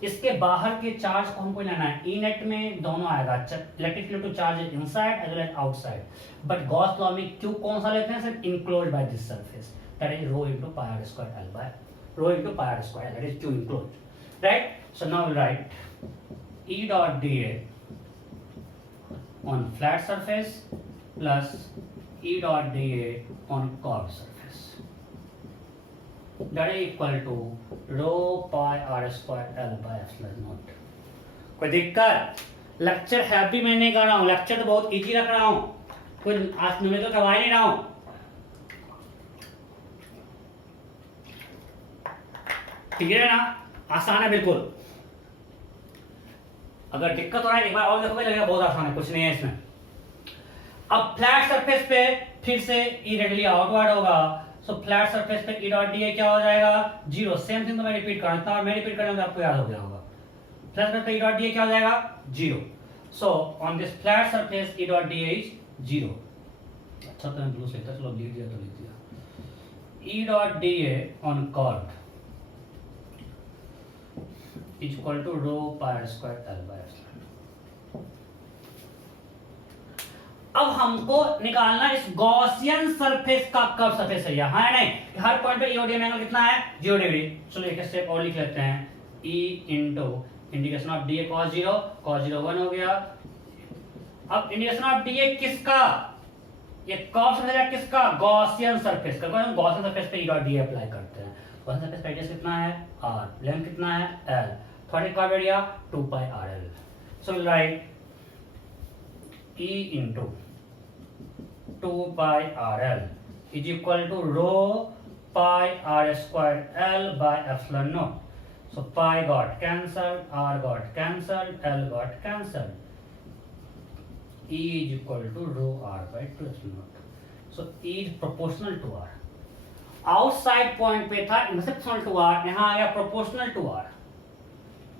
इसके बाहर के चार्ज को हमको लेना है, ई नेट में दोनों आएगा, electric field to charge inside as well as outside, but Gauss law में क्यू कौन सा लेते हैं, सिर्फ enclosed by this surface, that is rho into pi r square l by rho into pi r square, that is Q enclosed, right. So now will write E dot dA on flat surface plus E dot dA on curved surface, that is equal to rho pi r square l by epsilon naught। कोई दिक्कत, lecture happy मैं नहीं कर रहा हूँ, lecture तो बहुत easy रख रहा हूँ, कोई आज न्यूमेरिकल करवा नहीं रहा हूँ, ठीक है ना, आसान है बिल्कुल। अगर दिक्कत हो रहा है एक बार और देखोगे लगेगा बहुत आसान है, कुछ नहीं है इसमें। अब फ्लैट सरफेस पे फिर से E रेडियली आउटवर्ड होगा, सो फ्लैट सरफेस पे E डॉट dA क्या हो जाएगा, जीरो। सेम थिंग तो मैं रिपीट कर रहा हूं, मैं रिपीट कर रहा हूं आपको याद हो गया होगा। फ्लैट सरफेस पे E डॉट dA क्या हो जाएगा, zero. So on this flat surface E dot dA is zero. अच्छा तो मैं ब्लू से चलो लिख दिया तो लिख दिया। E dot dA on curve is equal to rho pi square l by epsilon. अब हमको निकालना इस गॉसियन सरफेस का कर्व सरफेस है, यहाँ है नहीं, हर पॉइंट पे ईओडी एंगल कितना है, 0 डिग्री। चलो एक स्टेप और लिख लेते हैं, E into indication of dA cos 0, cos 0 1 हो गया। अब इंडिकेशन ऑफ dA किसका, ये कर्व सरफेस है किसका, गॉसियन सरफेस का। गॉसियन सरफेस पे E डॉट dA अप्लाई करते हैं, गॉसियन सरफेस रेडियस कितना है r, लेंथ कितना है l, third curve area 2 pi rl। So will write E into 2 pi rl is equal to rho pi r square l by epsilon naught. So pi got cancelled, r got cancelled, l got cancelled. E is equal to rho r by 2 epsilon naught. So E is proportional to r. Outside point पे था proportional to r, यहाँ आ गया proportional to r.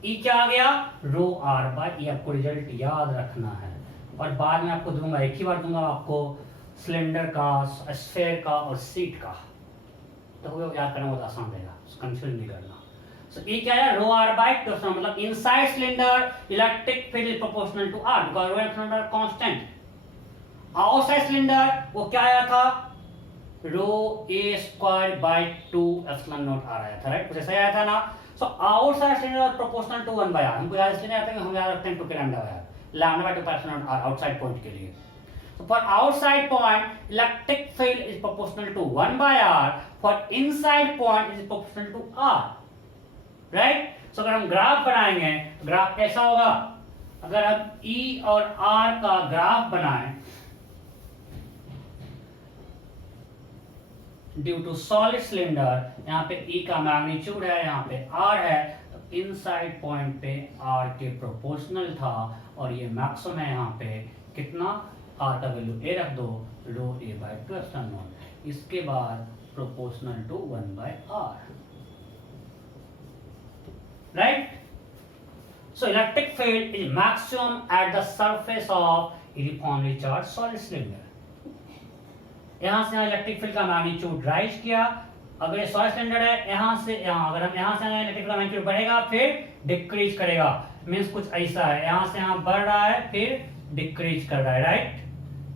E क्या आ गया, rho r by, ये आपको result याद रखना है और बाद में आपको दूंगा, एक ही बार दूंगा आपको सिलेंडर का, स्फीयर का और सीट का, तो याद करना बहुत आसान रहेगा, कंफ्यूज नहीं करना। सो ये क्या है, रो आर बाय 2 मतलब inside cylinder electric field is proportional to r because rho and cylinder constant, outside cylinder वो क्या आया था, rho a square by 2 epsilon naught r आया था, राइट, कुछ ऐसा आया था ना। So outside cylinder proportional to 1 by r, हमको याद इसलिए आता है कि हम याद रखते हैं 2 के lambda by R, lambda by 2 epsilon naught R outside point के लिए। So for outside point electric field is proportional to 1 by r, for inside point is proportional to r, right? So अगर हम ग्राफ बनाएंगे, graph कैसा होगा, अगर हम E और R का ग्राफ बनाएं ड्यू टू सॉलिड सिलेंडर, यहाँ पे E का मैग्नीट्यूड है, यहाँ पे R है, तो इनसाइड पॉइंट पे R के प्रोपोर्शनल था, और ये मैक्सिमम है यहाँ पे कितना, R का वैल्यू A रख दो, rho A by 2 epsilon naught, इसके बाद proportional to 1 by R, right. So electric field is maximum at the surface of uniformly charge solid cylinder. यहां से इलेक्ट्रिक फील्ड का मैग्नीट्यूड राइज किया, अगर ये सॉलिड सिलेंडर है, यहां से यहां, अगर हम यहां से इलेक्ट्रिक फील्ड का मैग्नीट्यूड बढ़ेगा फिर डिक्रीज करेगा, मींस कुछ ऐसा है, यहां से यहां बढ़ रहा है फिर डिक्रीज कर रहा है, राइट,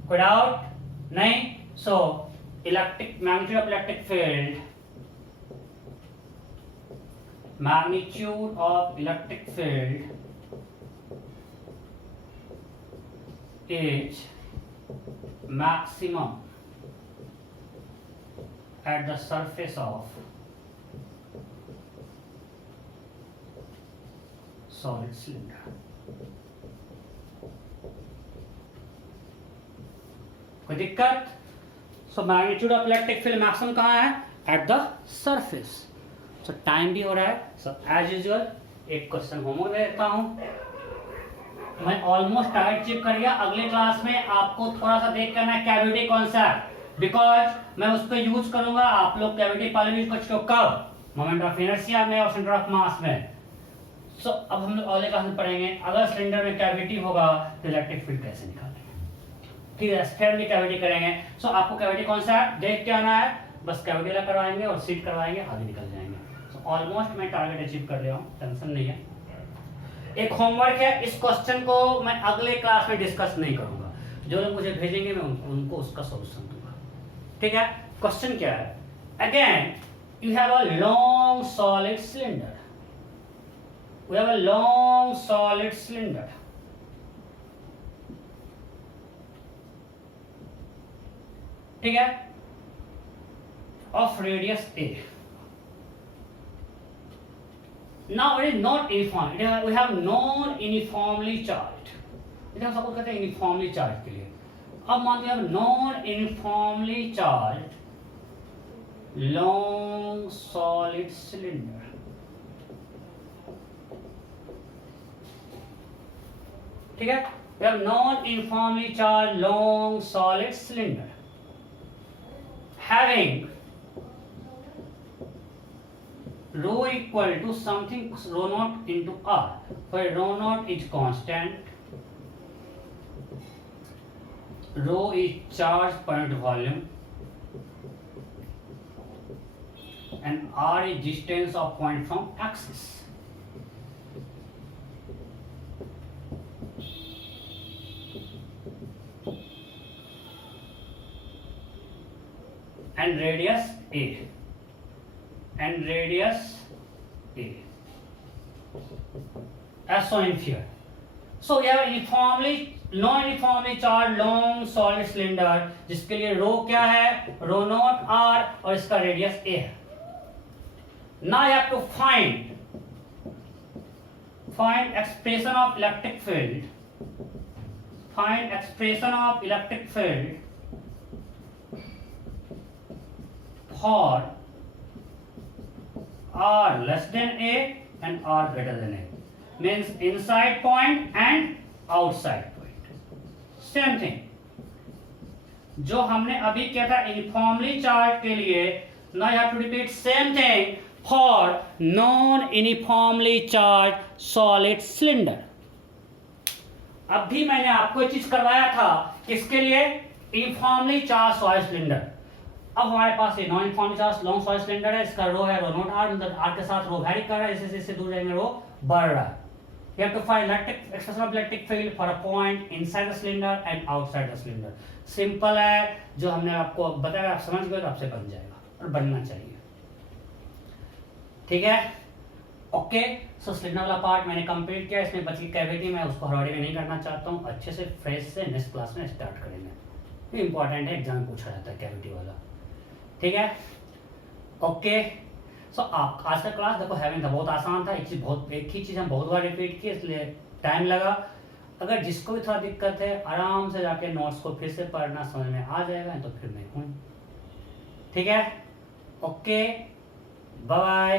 कोई डाउट नहीं। So electric magnitude of electric field, magnitude of electric field is maximum at the surface of solid cylinder. कोई दिक्कत? So magnitude of electric field maximum कहाँ है, eight the surface. So time भी हो रहा है, सो एज यूजुअल एक question homework देता हूं, मैं ऑलमोस्ट टारगेट अचीव कर लिया। अगले क्लास में आपको थोड़ा सा देख करना है कैविटी कॉन्सेप्ट, बिकॉज मैं उसको यूज करूंगा, आप लोग कैविटी पहले यूज कर चुके हो, कब, मोमेंट ऑफ इनर्शिया में और सेंटर ऑफ मास में। सो अब हम लोग अगले क्लास में पढ़ेंगे अगर सिलेंडर में कैविटी होगा तो इलेक्ट्रिक फील्ड कैसे निकालेंगे, ठीक है, स्फीयर में कैविटी करेंगे। सो आपको कैविटी कॉन्सेप्ट देख के आना है, बस कैविटी ला करवाएंगे और सीट करवाएंगे, आगे निकल जाएंगे। सो ऑलमोस्ट मैं टारगेट अचीव कर लिया हूँ, टेंशन नहीं है। एक होमवर्क है, इस क्वेश्चन को मैं अगले क्लास में डिस्कस नहीं करूंगा, जो लोग मुझे भेजेंगे मैं उनको उसका सॉल्यूशन दूंगा, ठीक है। क्वेश्चन क्या है, again you have a long solid cylinder, we have a long solid cylinder, ठीक है, of radius a. Now it is not uniform, we have non-uniformly charged, इसे हम सपोज करते हैं uniformly charged के लिए। अब मान लीजिए non-uniformly charged long solid cylinder, ठीक है, we have non-uniformly charged long solid cylinder having rho equal to something rho naught into r, where rho naught is constant, rho is charge per unit volume, and r is distance of point from axis. And radius a, and radius a, as shown in figure. So we have uniformly non-uniformly charged long solid cylinder, जिसके लिए रो क्या है, रो not r, और इसका radius a है। Now you have to find expression of electric field, find expression of electric field for r less than a and r greater than a, means inside point and outside point. Same thing जो हमने अभी किया था uniformly charge के लिए, now you have to repeat same thing for non uniformly charged solid cylinder. अब भी मैंने आपको एक चीज करवाया था, किसके लिए, यूनिफॉर्मली चार्ज सॉलिड सिलेंडर। अब हमारे पास ये non uniformly charge long solid cylinder है, इसका रो है रो नॉट आर, मतलब आर के साथ रो वैरी कर रहा है, जैसे जैसे दूर जाएंगे रो बढ़ रहा है, You have to find electric expression of electric field for a point inside the cylinder and outside the cylinder. Simple है, जो हमने आपको बताया, आप समझ गए तो आपसे बन जाएगा और बनना चाहिए। ठीक है, ओके। सो सिलिंडर वाला पार्ट मैंने कंप्लीट किया। इसमें बची कैविटी मैं उसको हड़बड़ी में नहीं करना चाहता हूँ, अच्छे से फ्रेश से नेक्स्ट क्लास में स्टार्ट करेंगे। ये इंपॉर्टेंट है, एग्जाम पूछा जाता है कैविटी वाला। ठीक है, ओके। सो आप आज का क्लास देखो हैविंग था, बहुत आसान था। एक ही चीज़ हम बहुत बार रिपीट की, इसलिए टाइम लगा। अगर जिसको भी थोड़ा दिक्कत है आराम से जाके नोट्स को फिर से पढ़ना, समझ में आ जाएगा, तो फिर मैं हूँ। ठीक है, ओके, बाय बाय।